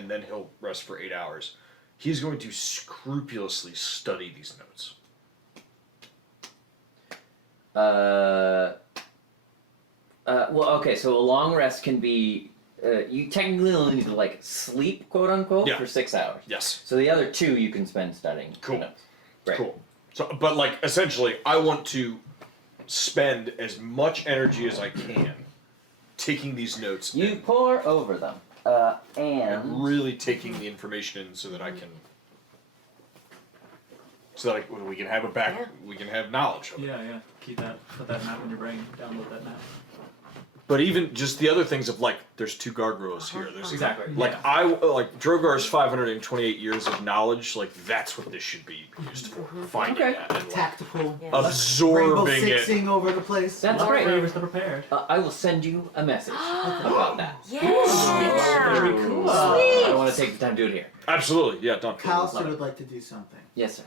then he'll rest for 8 hours. He's going to scrupulously study these notes. Well, okay, so a long rest can be... you technically only need to, sleep, quote-unquote, for 6 hours. Yes. So the other 2 you can spend studying. Cool. Notes. Right. Cool. So, but, essentially, I want to spend as much energy as I can taking these notes You in. pour over them. And really taking the information in so that I can... So that we can have it back, we can have knowledge of it. yeah. Keep that, put that map in your brain, download that map. But even just the other things of there's 2 gargoyles here. There's Exactly. Drogar's 528 years of knowledge. That's what this should be used for. Finding that and Tactical. absorbing Rainbow it. sixing over the place. That's great. Flavors the prepared. I will send you a message about that. Yeah. Very cool. I don't want to take the time to do it here. Absolutely, yeah. Don't. Callister would like to do something. Yes, sir.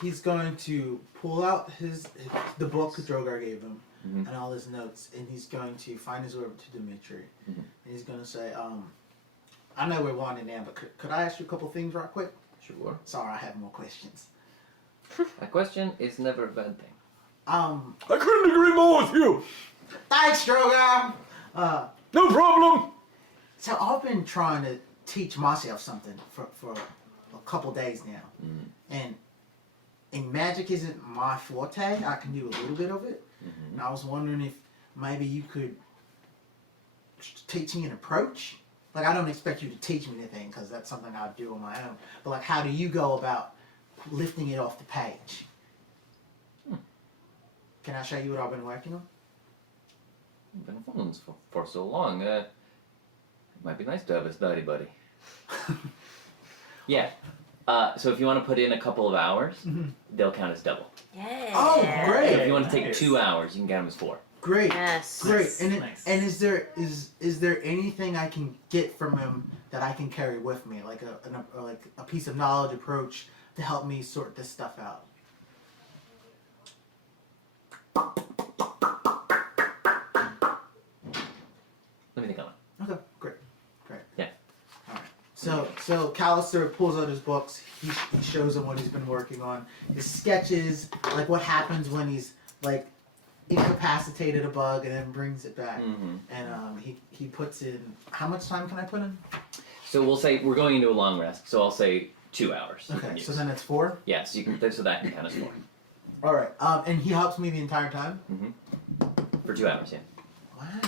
He's going to pull out the book Drogar gave him and all his notes, and he's going to find his way over to Dimitri, and he's going to say, I know we're winding down, but could I ask you a couple things right quick? Sure. Sorry, I have more questions. A question is never a bad thing. I couldn't agree more with you. Thanks, Drogar! No problem! So I've been trying to teach myself something for a couple days now, and and magic isn't my forte. I can do a little bit of it. Mm-hmm. And I was wondering if maybe you could teach me an approach. Like, I don't expect you to teach me anything because that's something I do on my own. But like, how do you go about lifting it off the page? Can I show you what I've been working on? You've been following us for so long. It might be nice to have a study buddy. Yeah. So if you want to put in a couple of hours, they'll count as double. Yeah. Oh, great! So if you want to take 2 hours, you can count them as 4. Great. Yes. Great. And Nice. and is there anything I can get from him that I can carry with me, like a piece of knowledge approach to help me sort this stuff out? Let me think on it. Okay. Great. Yeah. All right. So Callister pulls out his books. He shows him what he's been working on. His sketches, like what happens when he's like incapacitated a bug and then brings it back. Mm-hmm. And he puts in, how much time can I put in? So we'll say we're going into a long rest. So I'll say 2 hours. you can Okay, so use. then it's 4? Yeah, so you can so that can count as 4. All right. And he helps me the entire time? For 2 hours, yeah. Wow.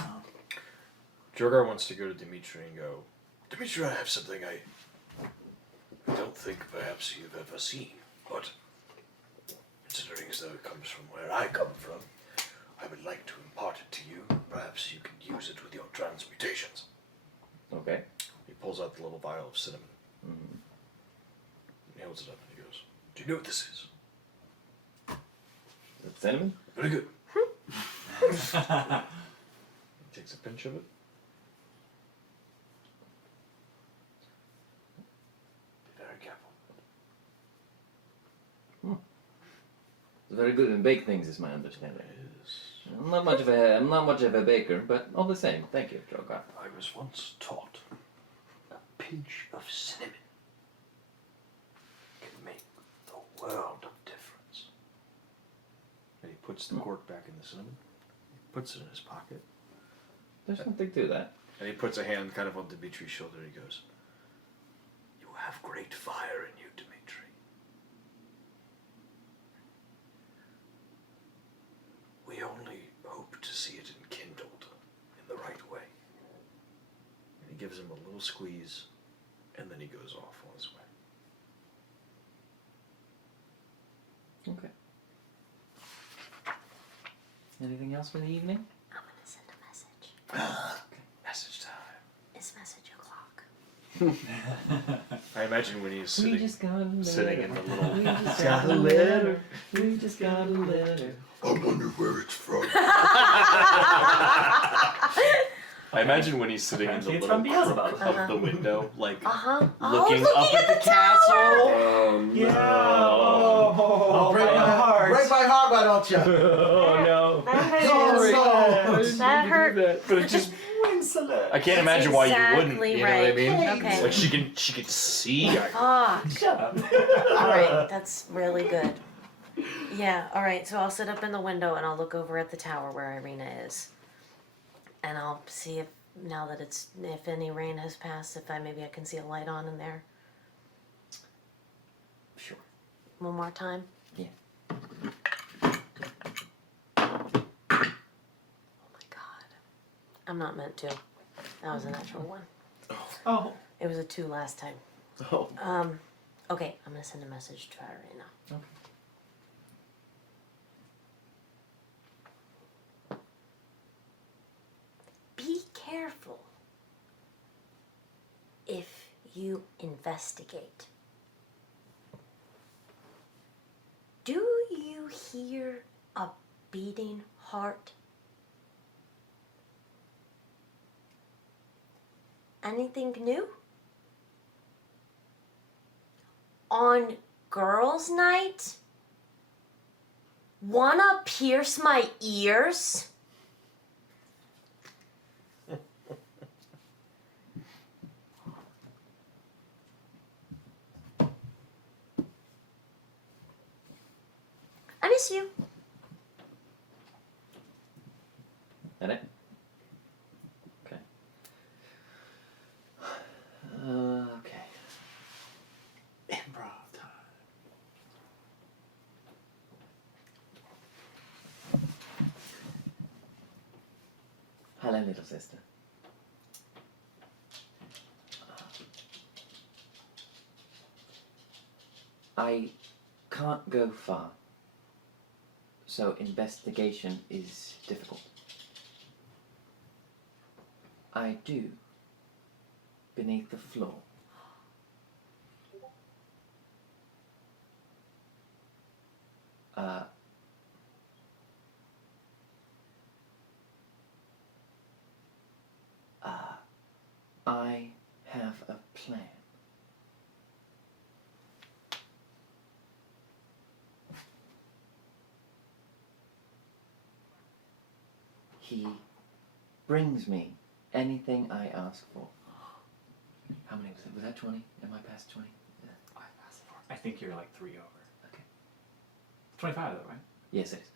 Drogar wants to go to Dimitri and go, Dimitri, I have something I don't think perhaps you've ever seen, but considering as though it comes from where I come from, I would like to impart it to you. Perhaps you can use it with your transmutations. Okay. He pulls out the little vial of cinnamon. Mm-hmm. He holds it up and he goes, do you know what this is? Is it cinnamon? Very good. He takes a pinch of it. Be very careful. It's very good in baked things, is my understanding. I'm not much of a baker, but all the same, thank you, Drogar. I was once taught a pinch of cinnamon can make the world of difference. And he puts the cork back in the cinnamon, puts it in his pocket, There's something to that. and he puts a hand kind of on Dimitri's shoulder and he goes, you have great fire in you, Dimitri. We only hope to see it enkindled in the right way. And he gives him a little squeeze, and then he goes off on his way. Okay. Anything else for the evening? I'm gonna send a message. Message time. It's message o'clock. I imagine when he's We sitting, just got a letter. sitting in the little... We just got a letter. We just got a letter. I wonder where it's from. I imagine when he's sitting in the It's little from Beelzebub. crook of the window, like Looking up at the castle. Oh, Yeah. no. Oh, break my heart. Break my heart, why don't you? Oh no. That hurt. Sorry. That hurt. But it just... I can't imagine why you wouldn't, exactly you know what I right. mean? Okay. Like she can see. Fuck. Shut up. Alright, that's really good. Yeah, alright, so I'll sit up in the window and I'll look over at the tower where Irina is. And I'll see if, now that if any rain has passed, maybe I can see a light on in there. Sure. One more time. Yeah. Oh my god. I'm not meant to. That was a natural 1. Oh. It was a 2 last time. Oh. Okay, I'm gonna send a message to Irina. Okay. Be careful if you investigate. Do you hear a beating heart? Anything new? On girls' night? Wanna pierce my ears? I miss you. That it? Okay. Okay. Improv time. Hello, little sister. I can't go far, so investigation is difficult. I do, beneath the floor. I have a plan. He brings me anything I ask for. How many was it? Was that 20? Am I past 20? Yeah. I think you're like 3 over. Okay. 25 though, right? Yes, it is.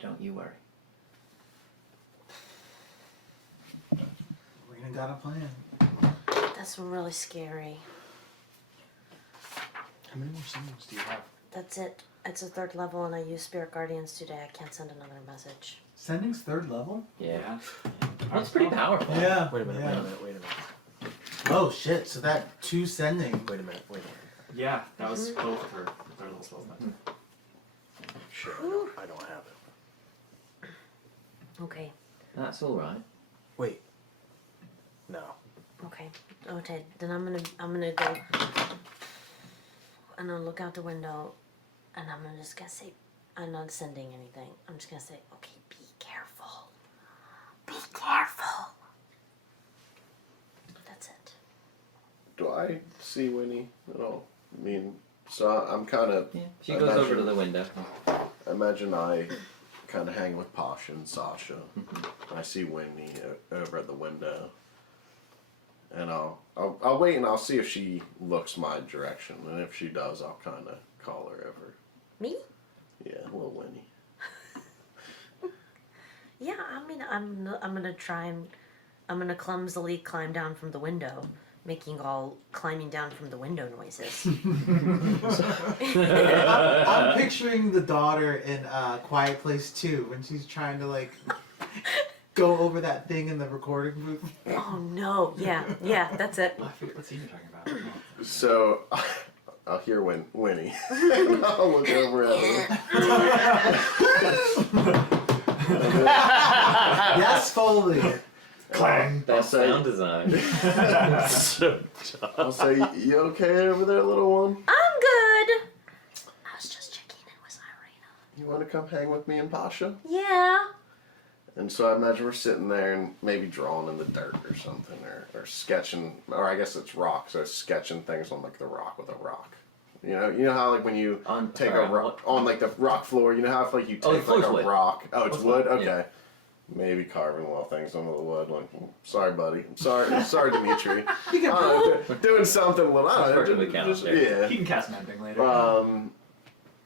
Don't you worry. Rena got a plan. That's really scary. How many more summons do you have? That's it. It's a 3rd level, and I use Spirit Guardians today. I can't send another message. Sending's 3rd level? Yeah. That's pretty powerful. Yeah. Wait a minute, yeah. wait a minute, wait a minute. Oh shit, so that 2 sending. Wait a minute. Yeah, that was both of her third level spells. Sure, I don't have it. Okay. That's all right. Wait. No. Okay. Okay. Then I'm gonna go. I'm gonna look out the window, and I'm just gonna say, I'm not sending anything. I'm just gonna say, okay, be careful. Be careful. That's it. Do I see Winnie at all? I mean, so I'm kind of. Yeah. She goes over to the window. I imagine I kind of hang with Pasha and Sasha. I see Winnie over at the window, and I'll wait and I'll see if she looks my direction, and if she does, I'll kind of call her over. Me? Yeah, little Winnie. Yeah. I mean, I'm gonna try and I'm gonna clumsily climb down from the window, making all climbing down from the window noises. I'm picturing the daughter in Quiet Place 2 when she's trying to like go over that thing in the recording booth. Oh no! Yeah, that's it. I forget what scene you're talking about. So I'll hear Winnie. And I'll look over at her. Yes, Foley. Clang. That's sound design. So I'll say, you okay over there, little one? I'm good. I was just checking in with Irina. You want to come hang with me and Pasha? Yeah. And so I imagine we're sitting there and maybe drawing in the dirt or something, or sketching, or I guess it's rock, so sketching things on like the rock with a rock. You know how like when you take a rock on like the rock floor, you know how if like you take like a wood. rock. Oh, it's wood. Okay. Yeah. Maybe carving little things onto the wood. Like, sorry, buddy. I'm sorry, Dimitri. Doing something little. I don't know. Yeah. He can cast mending later.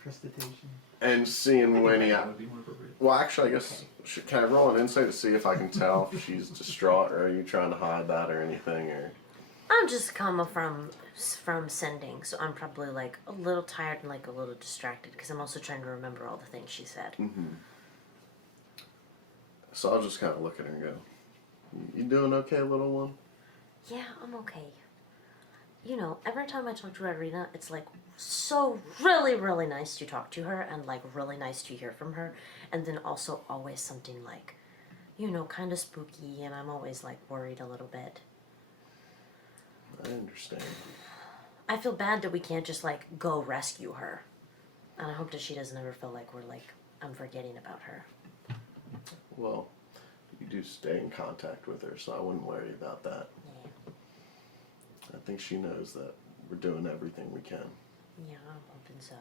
Prestidigitation. And seeing Winnie. That would be more appropriate. Well, actually, I guess can I roll an insight to see if I can tell if she's distraught, or are you trying to hide that or anything, or? I'm just coming from sending, so I'm probably like a little tired and like a little distracted because I'm also trying to remember all the things she said. Mm-hmm. So I'll just kind of look at her and go, "You doing okay, little one?" Yeah, I'm okay. You know, every time I talk to Irina, it's like so really, really nice to talk to her and like really nice to hear from her. And then also always something like, you know, kind of spooky, and I'm always like worried a little bit. I understand. I feel bad that we can't just like go rescue her. And I hope that she doesn't ever feel like I'm forgetting about her. Well, you do stay in contact with her, so I wouldn't worry about that. Yeah. I think she knows that we're doing everything we can. Yeah, I'm hoping so.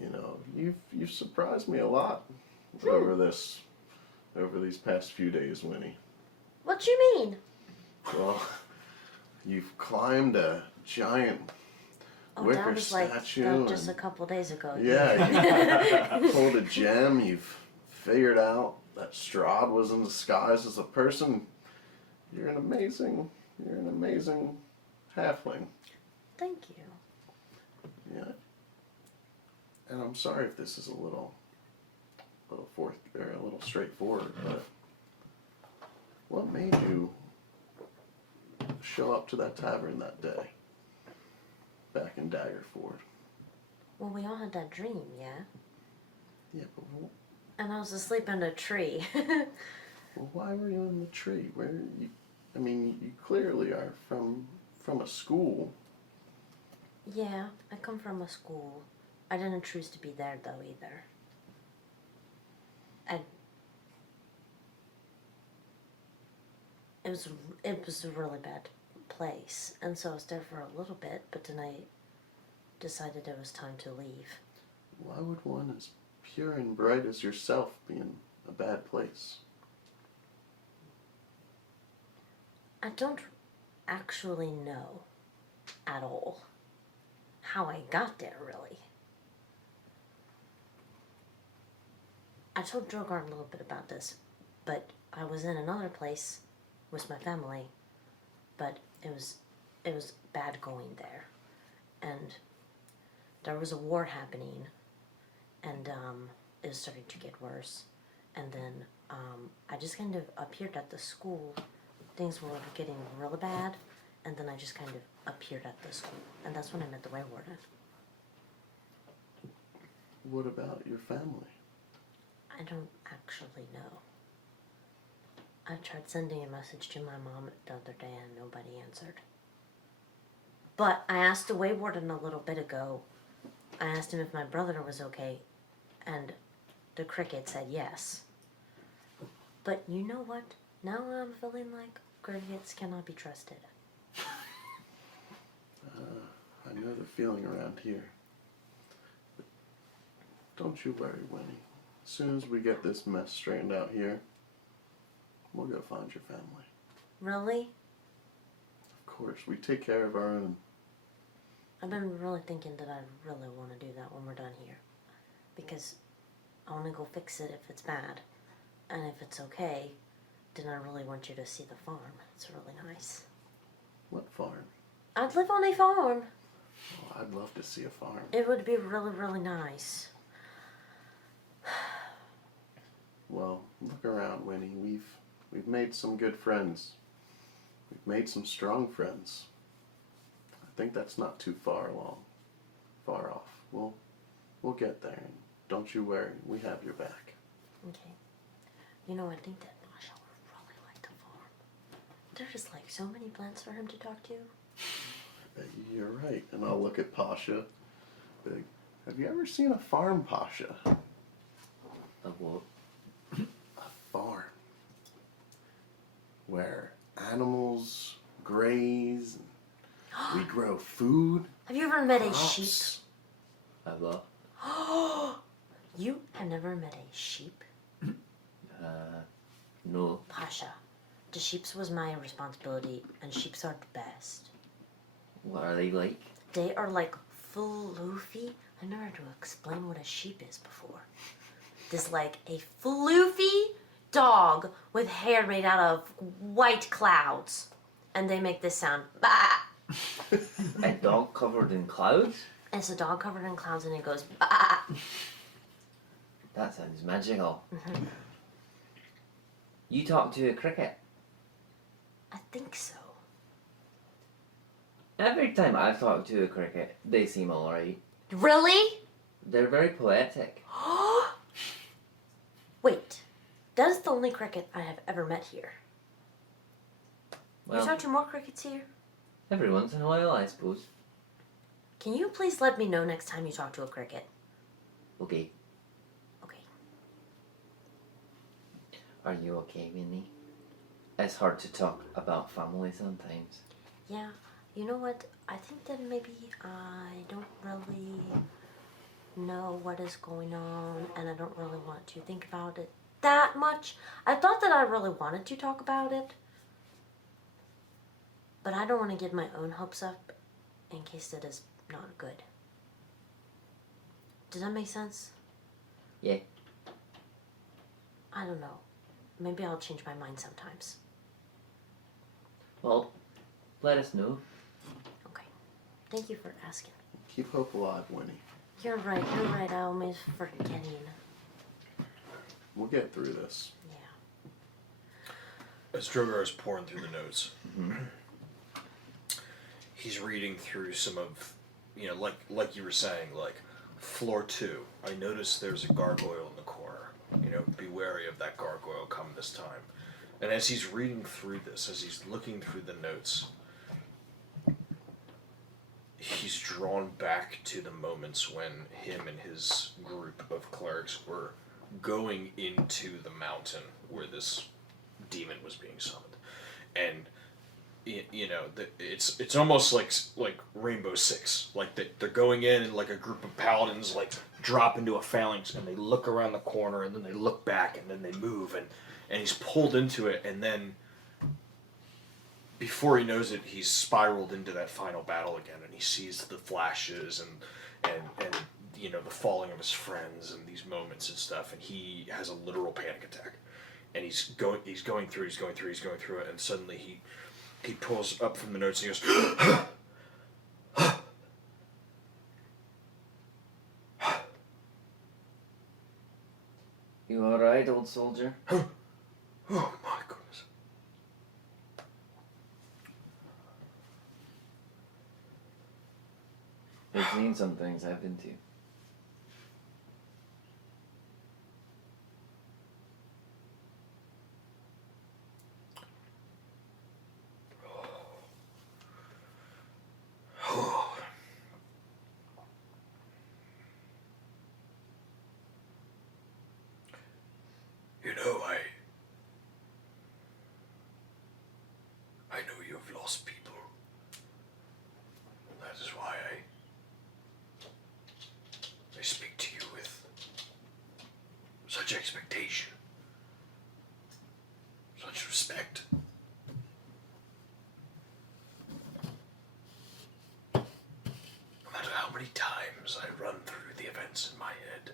You know, you've surprised me a lot over these past few days, Winnie. What you mean? Well, you've climbed a giant wicker that was like statue. just a couple days ago. Yeah, you pulled a gem. You've figured out that Strahd was in disguise as a person. You're an amazing halfling. Thank you. Yeah. And I'm sorry if this is a little straightforward, but what made you show up to that tavern that day, back in Daggerford? Well, we all had that dream, yeah? Yeah, but And I was asleep in a tree. well, why were you in the tree? You clearly are from a school. Yeah, I come from a school. I didn't choose to be there, though, either. It was a really bad place, and so I was there for a little bit, but then I decided it was time to leave. Why would one as pure and bright as yourself be in a bad place? I don't actually know at all how I got there, really. I told Drogar a little bit about this, but I was in another place with my family, but it was bad going there, and there was a war happening, and it was starting to get worse, and then I just kind of appeared at the school. Things were getting really bad, and then I just kind of appeared at the school, and that's when I met the Way Warden. What about your family? I don't actually know. I tried sending a message to my mom the other day and nobody answered. But I asked the Way Warden a little bit ago. I asked him if my brother was okay, and the cricket said yes. But you know what? Now I'm feeling like crickets cannot be trusted. I know the feeling around here. But don't you worry, Winnie. As soon as we get this mess straightened out here, we'll go find your family. Really? Of course, we take care of our own. I've been really thinking that I really want to do that when we're done here. Because I want to go fix it if it's bad. And if it's okay, then I really want you to see the farm. It's really nice. What farm? I'd live on a farm. Oh, I'd love to see a farm. It would be really, really nice. Well, look around, Winnie. We've made some good friends. We've made some strong friends. I think that's not too far off. We'll get there, and don't you worry. We have your back. Okay. You know, I think that Sasha would really like the farm. There's like so many plants for him to talk to. You're right. And I'll look at Pasha. Big. Have you ever seen a farm, Pasha? A what? A farm. Where animals graze and we grow food. Have you ever met a crops. sheep? A what? You have never met a sheep? No. Pasha, the sheeps was my responsibility, and sheeps are the best. What are they like? They are like floofy. I never had to explain what a sheep is before. There's like a floofy dog with hair made out of white clouds. And they make this sound. Bah! A dog covered in clouds? It's a dog covered in clouds and it goes. Bah! That sounds magical. Mm-hmm. You talk to a cricket? I think so. Every time I've talked to a cricket, they seem alright. Really? They're very poetic. Wait, that is the only cricket I have ever met here. Well, You talk to more crickets here? every once in a while, I suppose. Can you please let me know next time you talk to a cricket? Okay. Okay. Are you okay, Winnie? It's hard to talk about family sometimes. Yeah, you know what? I think that maybe I don't really know what is going on, and I don't really want to think about it that much. I thought that I really wanted to talk about it, but I don't want to get my own hopes up in case it is not good. Does that make sense? Yeah. I don't know. Maybe I'll change my mind sometimes. Well, let us know. Okay. Thank you for asking. Keep hope alive, Winnie. You're right. I always forgetting. We'll get through this. As Drogar is pouring through the notes, he's reading through some of, like you were saying, like, floor 2. I noticed there's a gargoyle in the corner. Be wary of that gargoyle come this time. And as he's reading through this, as he's looking through the notes, he's drawn back to the moments when him and his group of clerics were going into the mountain where this demon was being summoned. And it's almost like Rainbow Six. Like they're going in and like a group of paladins like drop into a phalanx and they look around the corner and then they look back and then they move and he's pulled into it, and then before he knows it, he's spiraled into that final battle again, and he sees the flashes and the falling of his friends and these moments and stuff, and he has a literal panic attack. And he's going through it, and suddenly he pulls up from the notes and he goes, You alright, old soldier? Oh my goodness. You've seen some things, haven't you? I know you've lost people. That is why I speak to you with such expectation, such respect. No matter how many times I run through the events in my head,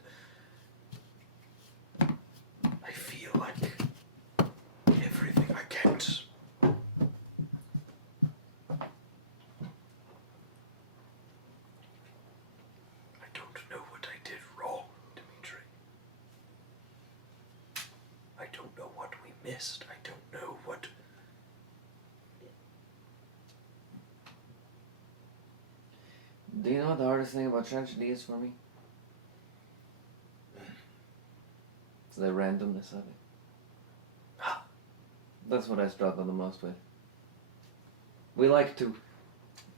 I feel like everything I get missed. I don't know what. Do you know what the hardest thing about tragedy is for me? It's the randomness of it. That's what I struggle the most with. We like to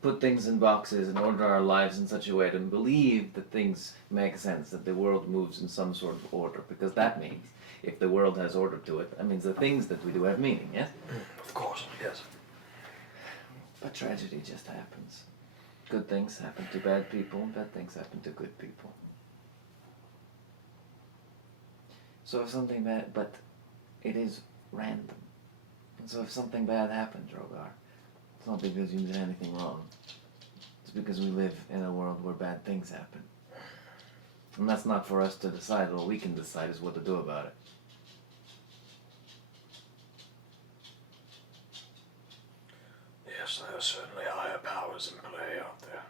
put things in boxes and order our lives in such a way to believe that things make sense, that the world moves in some sort of order, because that means if the world has order to it, that means the things that we do have meaning, yes? Of course, yes. But tragedy just happens. Good things happen to bad people, and bad things happen to good people. So if something bad, but it is random. And so if something bad happened, Drogar, it's not because you did anything wrong. It's because we live in a world where bad things happen. And that's not for us to decide. All we can decide is what to do about it. Yes, there are certainly higher powers in play out there.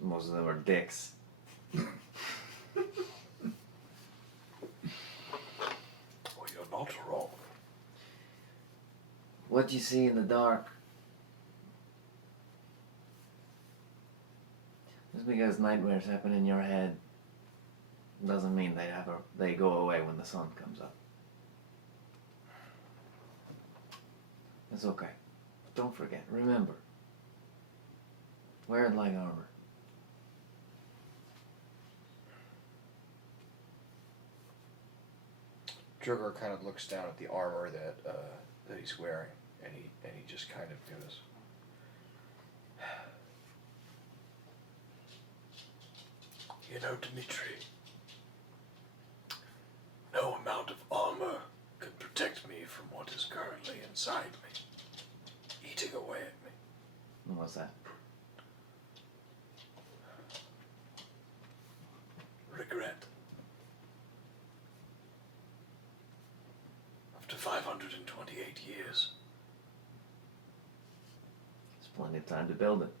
Most of them are dicks. Well, you're not wrong. What you see in the dark, just because nightmares happen in your head doesn't mean they go away when the sun comes up. It's okay. Don't forget. Remember. Wear it like armor. Drogar kind of looks down at the armor that he's wearing, and he just kind of goes, You know, Dimitri, no amount of armor can protect me from what is currently inside me, eating away at me. What's that? Regret. After 528 years. There's plenty of time to build it.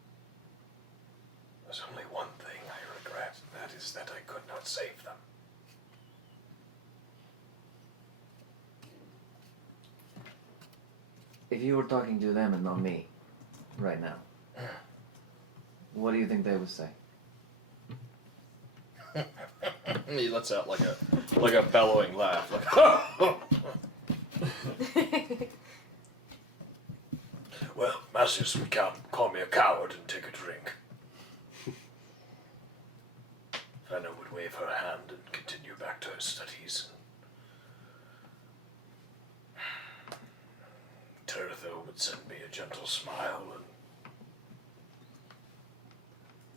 There's only one thing I regret, and that is that I could not save them. If you were talking to them and not me, right now, what do you think they would say? He lets out like a bellowing laugh, like Well, Masters would call me a coward and take a drink. Fanna would wave her hand and continue back to her studies. Teretho would send me a gentle smile and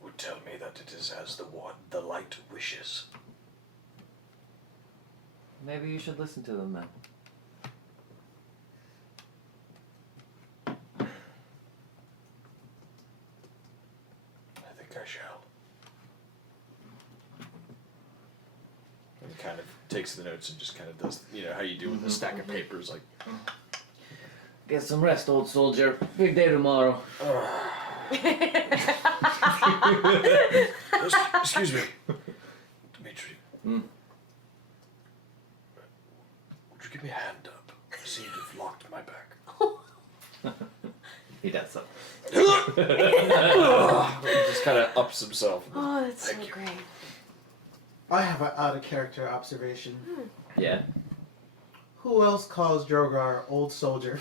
would tell me that it is as the light wishes. Maybe you should listen to them then. I think I shall. and he kind of takes the notes and just kind of does, how you do with a stack of papers, like. Get some rest, old soldier. Big day tomorrow. Excuse me. Dimitri. Mm. Would you give me a hand up? I seem to have locked my back. He does so. Just kind of ups himself. Oh, that's so great. I have an out of character observation. Yeah. Who else calls Drogar old soldier?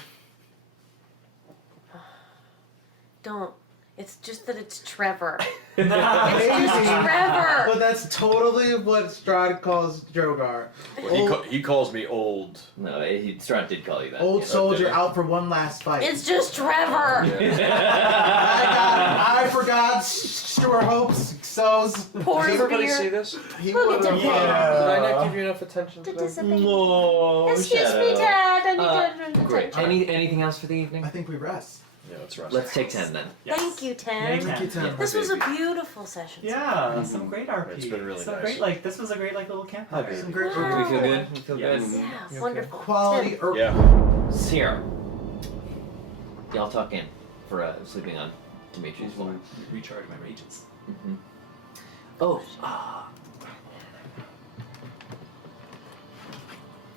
Don't. It's just that it's Trevor. Maybe, It's Trevor. but that's totally what Strahd calls Drogar. Well, he calls me old. No, Strahd did call you that. Old yeah. soldier out for one last fight. It's just Trevor. I forgot Stuart Hope's so's. Poor Does everybody Spear. see this? He Look would at have. him. Did I not give you enough attention today? No. Excuse me, Dad. I need to Great. Anything else for the evening? I think we rest. Yeah, let's rest. Let's take 10 then. Thank you, Tim. Thank you, Tim. This was a beautiful session. Yeah, some great RP. It's been really nice. Great, this was a great little campfire. Some great Do we feel good? We feel Yes. good? Yeah, wonderful. quality. Tim. Yeah. Here. Y'all talk in for sleeping on Dimitri's Will floor. recharge my rages. Mm-hmm. Oh,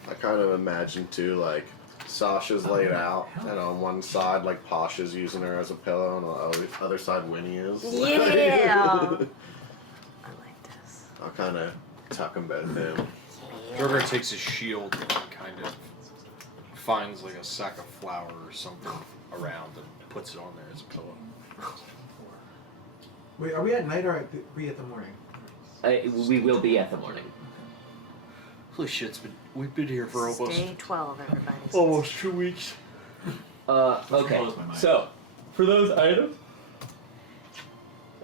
I kind of imagine too, like Sasha's laid out, and on one side, like Pasha's using her as a pillow, and on the other side, Winnie is. Yeah. I like this. I'll kind of tuck them both in. Drogar takes his shield and kind of finds like a sack of flour or something around and puts it on there as a pillow. Wait, are we at night or are we at the morning? we will be at the morning. Holy shit, we've been here for almost Day 12, everybody. almost 2 weeks. Okay, close my mind. so, for those items,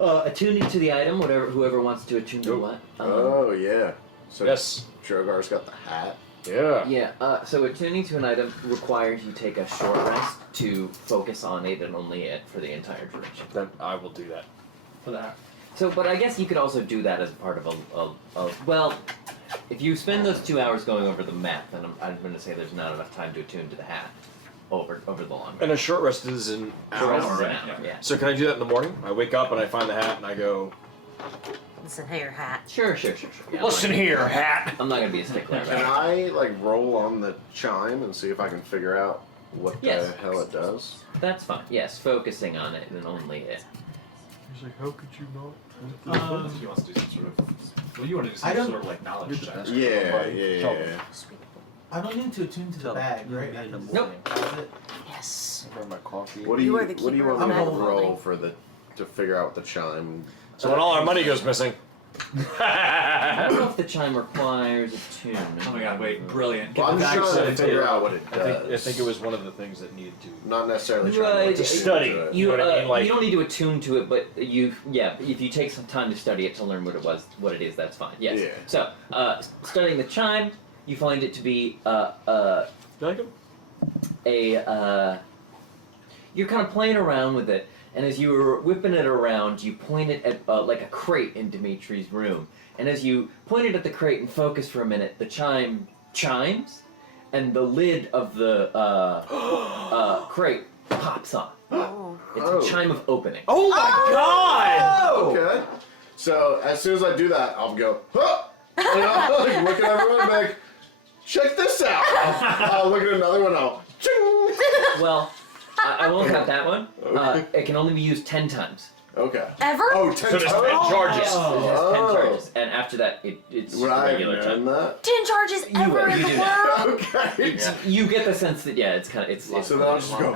attuning to the item, whoever wants to attune to what. Oh yeah. So Yes. Drogar's got the hat. Yeah. Yeah, so attuning to an item requires you take a short rest to focus on it and only it for the entire duration. Then I will do that. For that. So, but I guess you could also do that as part of well, if you spend those 2 hours going over the map, then I'm going to say there's not enough time to attune to the hat over the long run. And a short rest is an Short hour. rest is an right? hour, yeah. So can I do that in the morning? I wake up and I find the hat and I go, Listen here, hat. Sure. Yeah, listen here, hat. I'm not going to be a stickler Can about it. I like roll on the chime and see if I can figure out what Yes. the hell it does? That's fine. Yes, focusing on it and only it. He's like, how could you not? He wants to do some sort of. Well, you want to do I some don't- sort of like knowledge check. Yeah. I don't need to attune to the bag, right? Nope. That's it. Yes. My coffee. What do You you are the What do you keeper want me of to the roll building. for to figure out the chime? So when all our money goes missing. I don't know if the chime requires attune. Oh my god, wait, brilliant. Well, I'm Get just the trying to back figure to- out what it I does. think it was one of the things that needed to. Not necessarily Right, trying to study. to it. You, know what I mean? Like- you don't need to attune to it, but if you take some time to study it to learn what it is, that's fine. Yes. Yeah. So, studying the chime, you find it to be Do you like him? you're kind of playing around with it, and as you were whipping it around, you point it at like a crate in Dimitri's room, and as you point it at the crate and focus for a minute, the chime chimes, and the lid of the crate pops on. Oh. It's a chime of opening. Oh my god! Okay. So as soon as I do that, I'll go, huh! And I'll like, look at everyone and be like, check this out. I'll look at another one, I'll ching. Well, I won't have that one. It can only be used 10 times. Okay. Ever? Oh, 10 there's 10 charges. Yes, it has 10 charges. And after that, it's Would I regular have time. done that? 10 charges ever in you the do that. world? Okay. You get the sense that, yeah, it's kind of, it's So then I'll just go,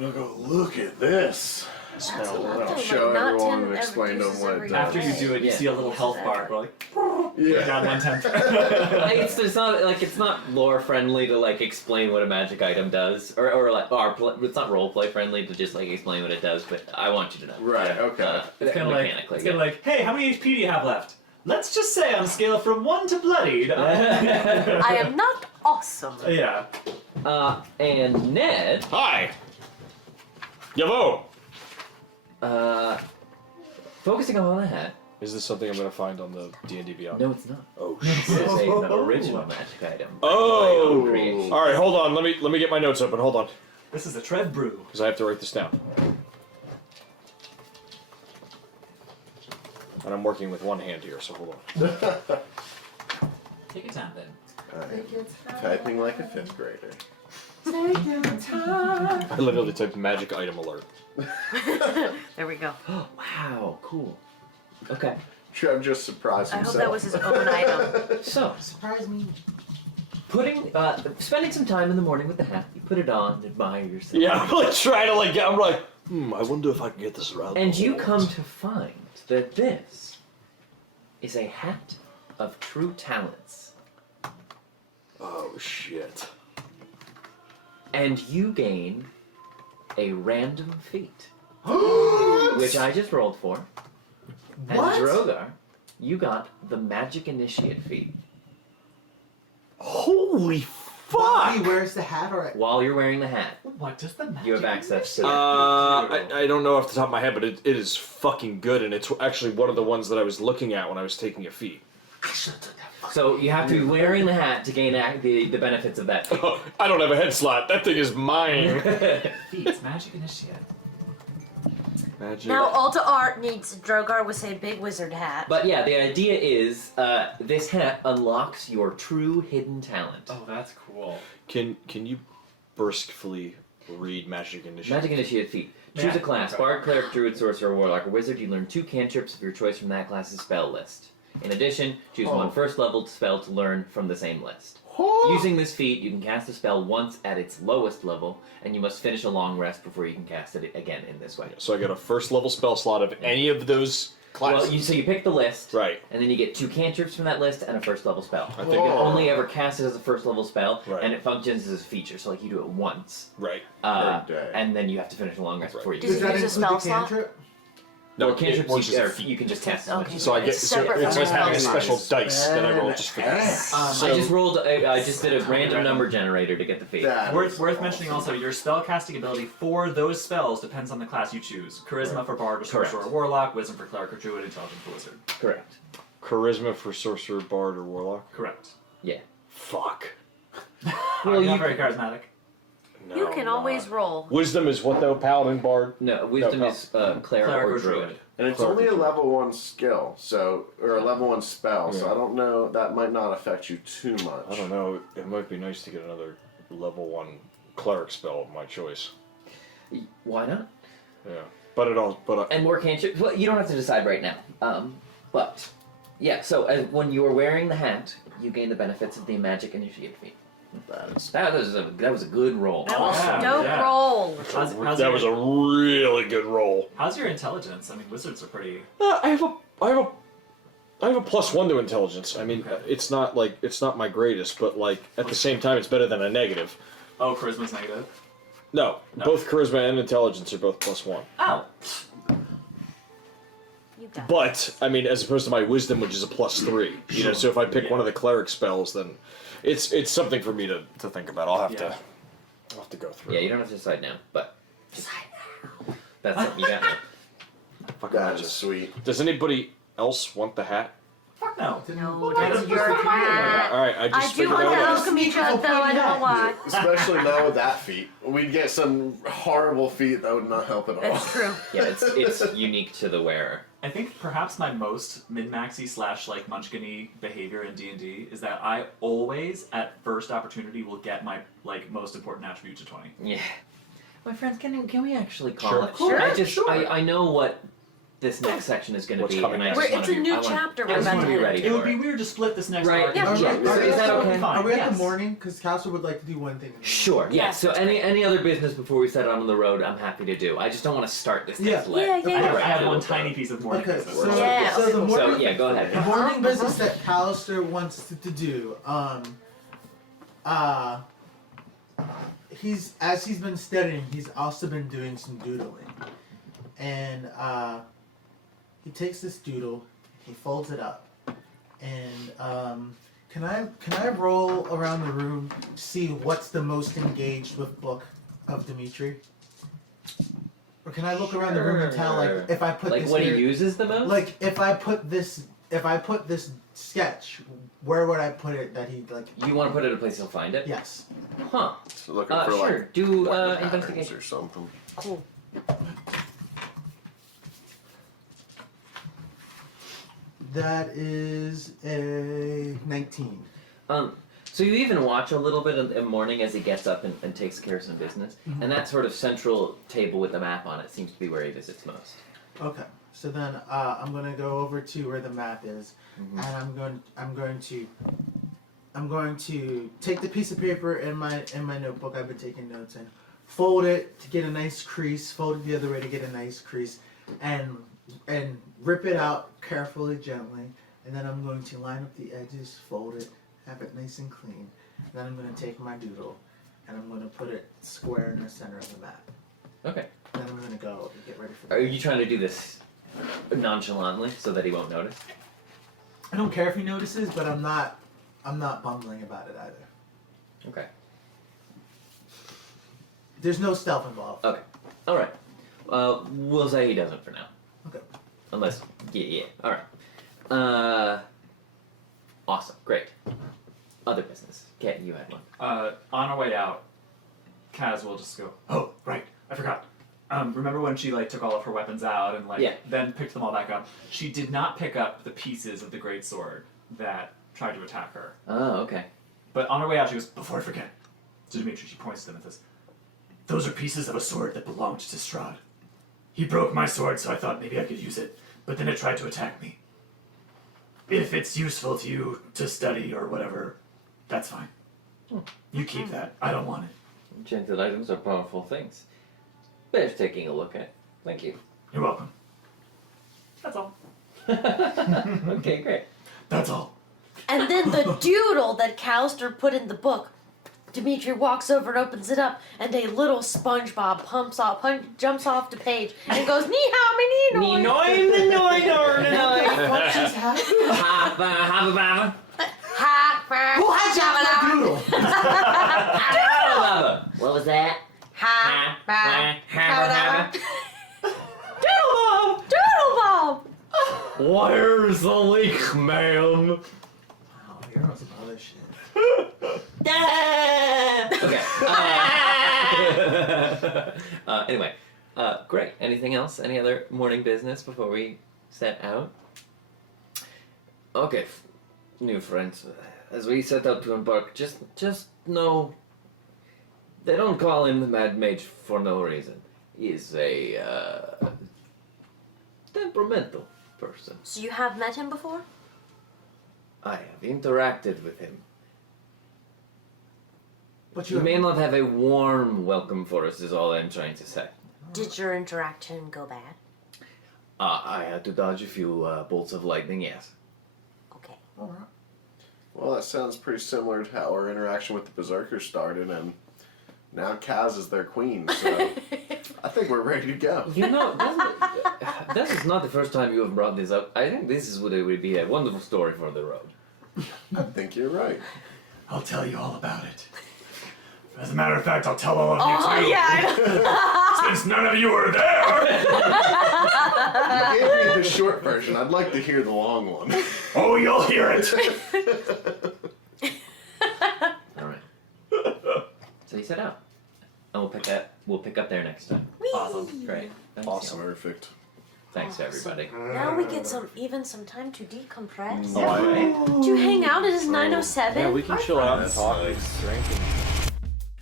I'll go, look at this. That's a And lot, I'll though, show like, not everyone 10 and explain to them what it does. After you do it, you Yeah. see a little health bar go like Yeah. down 1/10. like, it's not lore friendly to like explain what a magic item does, or like it's not role play friendly to just like explain what it does. But I want you to know. Right, okay. It's kind of like mechanically. it's kind of like, hey, how many HP do you have left? Let's just say on a scale from 1 to bloodied. I am not awesome. Yeah. And Ned. Hi! Yavo! Focusing on the hat. Is this something I'm going to find on the D&D Beyond? No, it's not. Oh, This shit. is an original magic item. Oh! My own creation. Alright, hold on. Let me get my notes open. Hold on. This is a Trev brew. Because I have to write this down. And I'm working with one hand here, so hold on. Take your time then. Typing like a 5th grader. I literally typed magic item alert. There we go. Wow, cool. Okay. Trev just surprised I himself. hope that was his own item. So, Surprise me. spending some time in the morning with the hat, you put it on, admire yourself. Yeah, I'm like trying to like, I'm like, I wonder if I can get this around. And you come to find that this is a hat of true talents. Oh, shit. And you gain a random feat, which I just rolled for. And What? Drogar, you got the Magic Initiate feat. Holy While he fuck! wears the hat or While you're wearing the hat, What does the magic you have access to that. I don't know off the top of my head, but it is fucking good, and it's actually one of the ones that I was looking at when I was taking a feat. So you have to be wearing the hat to gain the benefits of that feat. I don't have a head slot. That thing is mine. feats? Magic initiate. Magic. Now, Alta Art needs Drogar with a big wizard hat. But yeah, the idea is this hat unlocks your true hidden talent. Oh, that's cool. Can you briskly read Magic Initiative? Magic Initiate feat. Choose Yeah. a class: Bard, Cleric, Druid, Sorcerer, Warlock, or Wizard. You learn 2 cantrips of your choice from that class's spell list. In addition, choose one first-level spell to learn from the same list. Using this feat, you can cast a spell once at its lowest level, and you must finish a long rest before you can cast it again in this way. So I get a first level spell slot of any of those classes. Well, so you pick the list, right, and then you get 2 cantrips from that list and a first level spell. I You think can only ever cast it as a first level spell, Right. and it functions as a feature. So like you do it once, right, and then you have to finish a long rest before you Does can it use a spell slot? No, well, cantrips once you, it's a you can just cast them. Okay. So I get It's so separate it's from like the having a spell special slots. dice that I roll just for that. I just rolled. I just did a random number generator to get the feat. Worth mentioning also, your spellcasting ability for those spells depends on the class you choose. Charisma for Bard or Sorcerer or Warlock, Wisdom for Cleric or Druid, Intelligence for Wizard. Correct. Charisma for Sorcerer, Bard, or Warlock? Correct. Yeah. Fuck. Well, you're not very charismatic. No, You can always roll. Wisdom is what though? Paladin, Bard? No, Wisdom is Cleric or Druid. And it's only a level 1 skill, so or a level 1 spell, so I don't know, that might not affect you too much. I don't know. It might be nice to get another level 1 Cleric spell of my choice. Why not? Yeah. But it all. But And more cantrips. Well, you don't have to decide right now. But yeah. So when you are wearing the hat, you gain the benefits of the Magic Initiate feat. That was a good roll. That was a dope roll. that was a really good roll. How's your intelligence? I mean, wizards are pretty. I have a +1 to intelligence. I mean, it's not my greatest, but like at the same time, it's better than a negative. Oh, charisma's negative. No, both charisma and intelligence are both +1. Oh. But I mean, as opposed to my wisdom, which is a +3. You know, so if I pick one of the cleric spells, then it's something for me to think about. I'll have to go through. Yeah, you don't have to decide now, but that's it. You got it. That is sweet. Does anybody else want the hat? Fuck No. No, that's your cat. All right, I I just do figured want the out. alchemy jug, though. I don't know why. Especially now with that feat, we'd get some horrible feat that would not help at all. That's true. Yeah, it's unique to the wearer. I think perhaps my most min-maxy / like munchkin-y behavior in D&D is that I always, at first opportunity, will get my like most important attribute to 20. Yeah. My friends, can we actually call Sure. it? Sure. I know what this next section is going to What's be, coming and I next? just It's a new chapter I we're just about want to to be hit. ready It would for be it. weird to split this next Right. arc. Yeah. Is that okay? Are we at Yes. the morning? Because Kasle would like to do one thing. In the Sure. Yeah. Yes, So that's any other business before we set out on the road, I'm happy to do. I just don't want to start this next leg. Yeah, yeah. I Right. have one tiny piece of morning Okay, business. so, Yeah. so the morning, So yeah, go the ahead. morning business that Callister wants to do, as he's been studying, he's also been doing some doodling, and he takes this doodle, he folds it up, and can I roll around the room to see what's the most engaged with book of Dimitri? Or can I look around the room and tell, like, if I put Like this what here, he uses the most? like if I put this sketch, where would I put it that he like? You want to put it in a place he'll find it? Yes. Huh. So looking for Sure. like Do weather patterns investigation. or something. Cool. That is a 19. So you even watch a little bit in the morning as he gets up and takes care of some business, and that sort of central table with the map on it seems to be where he visits most. Okay. So then I'm gonna go over to where the map is, and I'm going to take the piece of paper in my notebook I've been taking notes in, fold it to get a nice crease, fold it the other way to get a nice crease, and rip it out carefully, gently, and then I'm going to line up the edges, fold it, have it nice and clean. And then I'm going to take my doodle, and I'm going to put it square in the center of the map. Okay. Then I'm going to go and get ready for Are you trying to do this nonchalantly so that he won't notice? I don't care if he notices, but I'm not bumbling about it either. Okay. There's no stealth involved. Okay. All right. We'll say he doesn't for now. Okay. Unless, yeah. All right. Awesome. Great. Other business. Kat, you had one. On our way out, Kaz will just go, oh, right, I forgot. Remember when she like took all of her weapons out and then picked them all back up? She did not pick up the pieces of the great sword that tried to attack her. Oh, okay. But on her way out, she goes, before I forget, to Dimitri, she points to them and says, those are pieces of a sword that belonged to Strahd. He broke my sword, so I thought maybe I could use it, but then it tried to attack me. If it's useful to you to study or whatever, that's fine. You keep that. I don't want it. Enchanted items are powerful things. Bears taking a look at. Thank you. You're welcome. That's all. Okay, great. That's all. And then the doodle that Callister put in the book, Dimitri walks over and opens it up, and a little SpongeBob jumps off the page and goes, "Ni hao, me ni noi." What just happened? Who hijacked that doodle? What was that? Doodle Bob. Where's the leak, ma'am? Oh, heroes and other shit. Okay. Anyway, great. Anything else? Any other morning business before we set out? Okay, new friends. As we set out to embark, just know they don't call him the Mad Mage for no reason. He's a temperamental person. So you have met him before? I have interacted with him. But You may not have a warm welcome for us, is all I'm trying to say. Did your interaction go bad? I had to dodge a few bolts of lightning, yes. Okay. Alright. Well, that sounds pretty similar to how our interaction with the Berserkers started, and now Kaz is their queen, so I think we're ready to go. You know, this is not the first time you have brought this up. I think this would be a wonderful story for the road. I think you're right. I'll tell you all about it. As a matter of fact, I'll tell all of you too. Yeah. Since none of you were there. You gave me the short version. I'd like to hear the long one. Oh, you'll hear it. All right. So you set out, and we'll pick up there next time. Awesome. Great. Thanks, Awesome. y'all. Perfect. Thanks to everybody. Now we get some time to decompress. Right. To hang out. It is 9:07. Yeah, we can chill out and talk.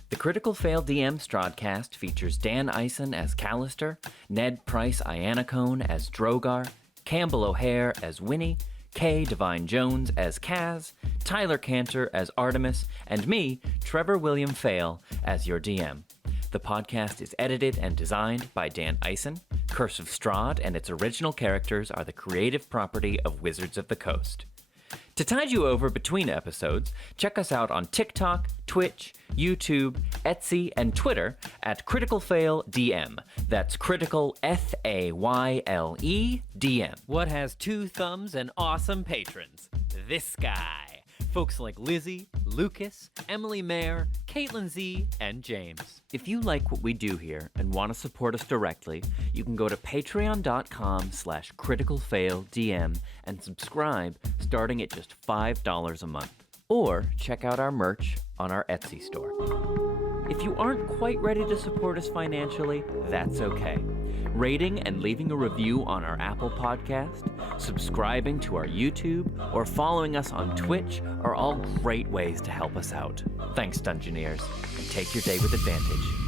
The Critical Fail DM Strahdcast features Dan Ison as Callister, Ned Pryce Ianacone as Drogar, Campbell O'Hare as Winnie, Kay Devine-Jones as Kaz, Tyler Kanter as Artemis, and me, Trevor William Fayle, as your DM. The podcast is edited and designed by Dan Ison. Curse of Strahd and its original characters are the creative property of Wizards of the Coast. To tide you over between episodes, check us out on TikTok, Twitch, YouTube, Etsy, and Twitter at Critical Fail DM. That's Critical Fayle DM. What has 2 thumbs and awesome patrons? This guy. Folks like Lizzie, Lucas, Emily Mayer, Caitlin Z, and James. If you like what we do here and want to support us directly, you can go to patreon.com/criticalfaildm and subscribe starting at just $5 a month. Or check out our merch on our Etsy store. If you aren't quite ready to support us financially, that's okay. Rating and leaving a review on our Apple podcast, subscribing to our YouTube, or following us on Twitch are all great ways to help us out. Thanks, Dungeoneers, and take your day with advantage.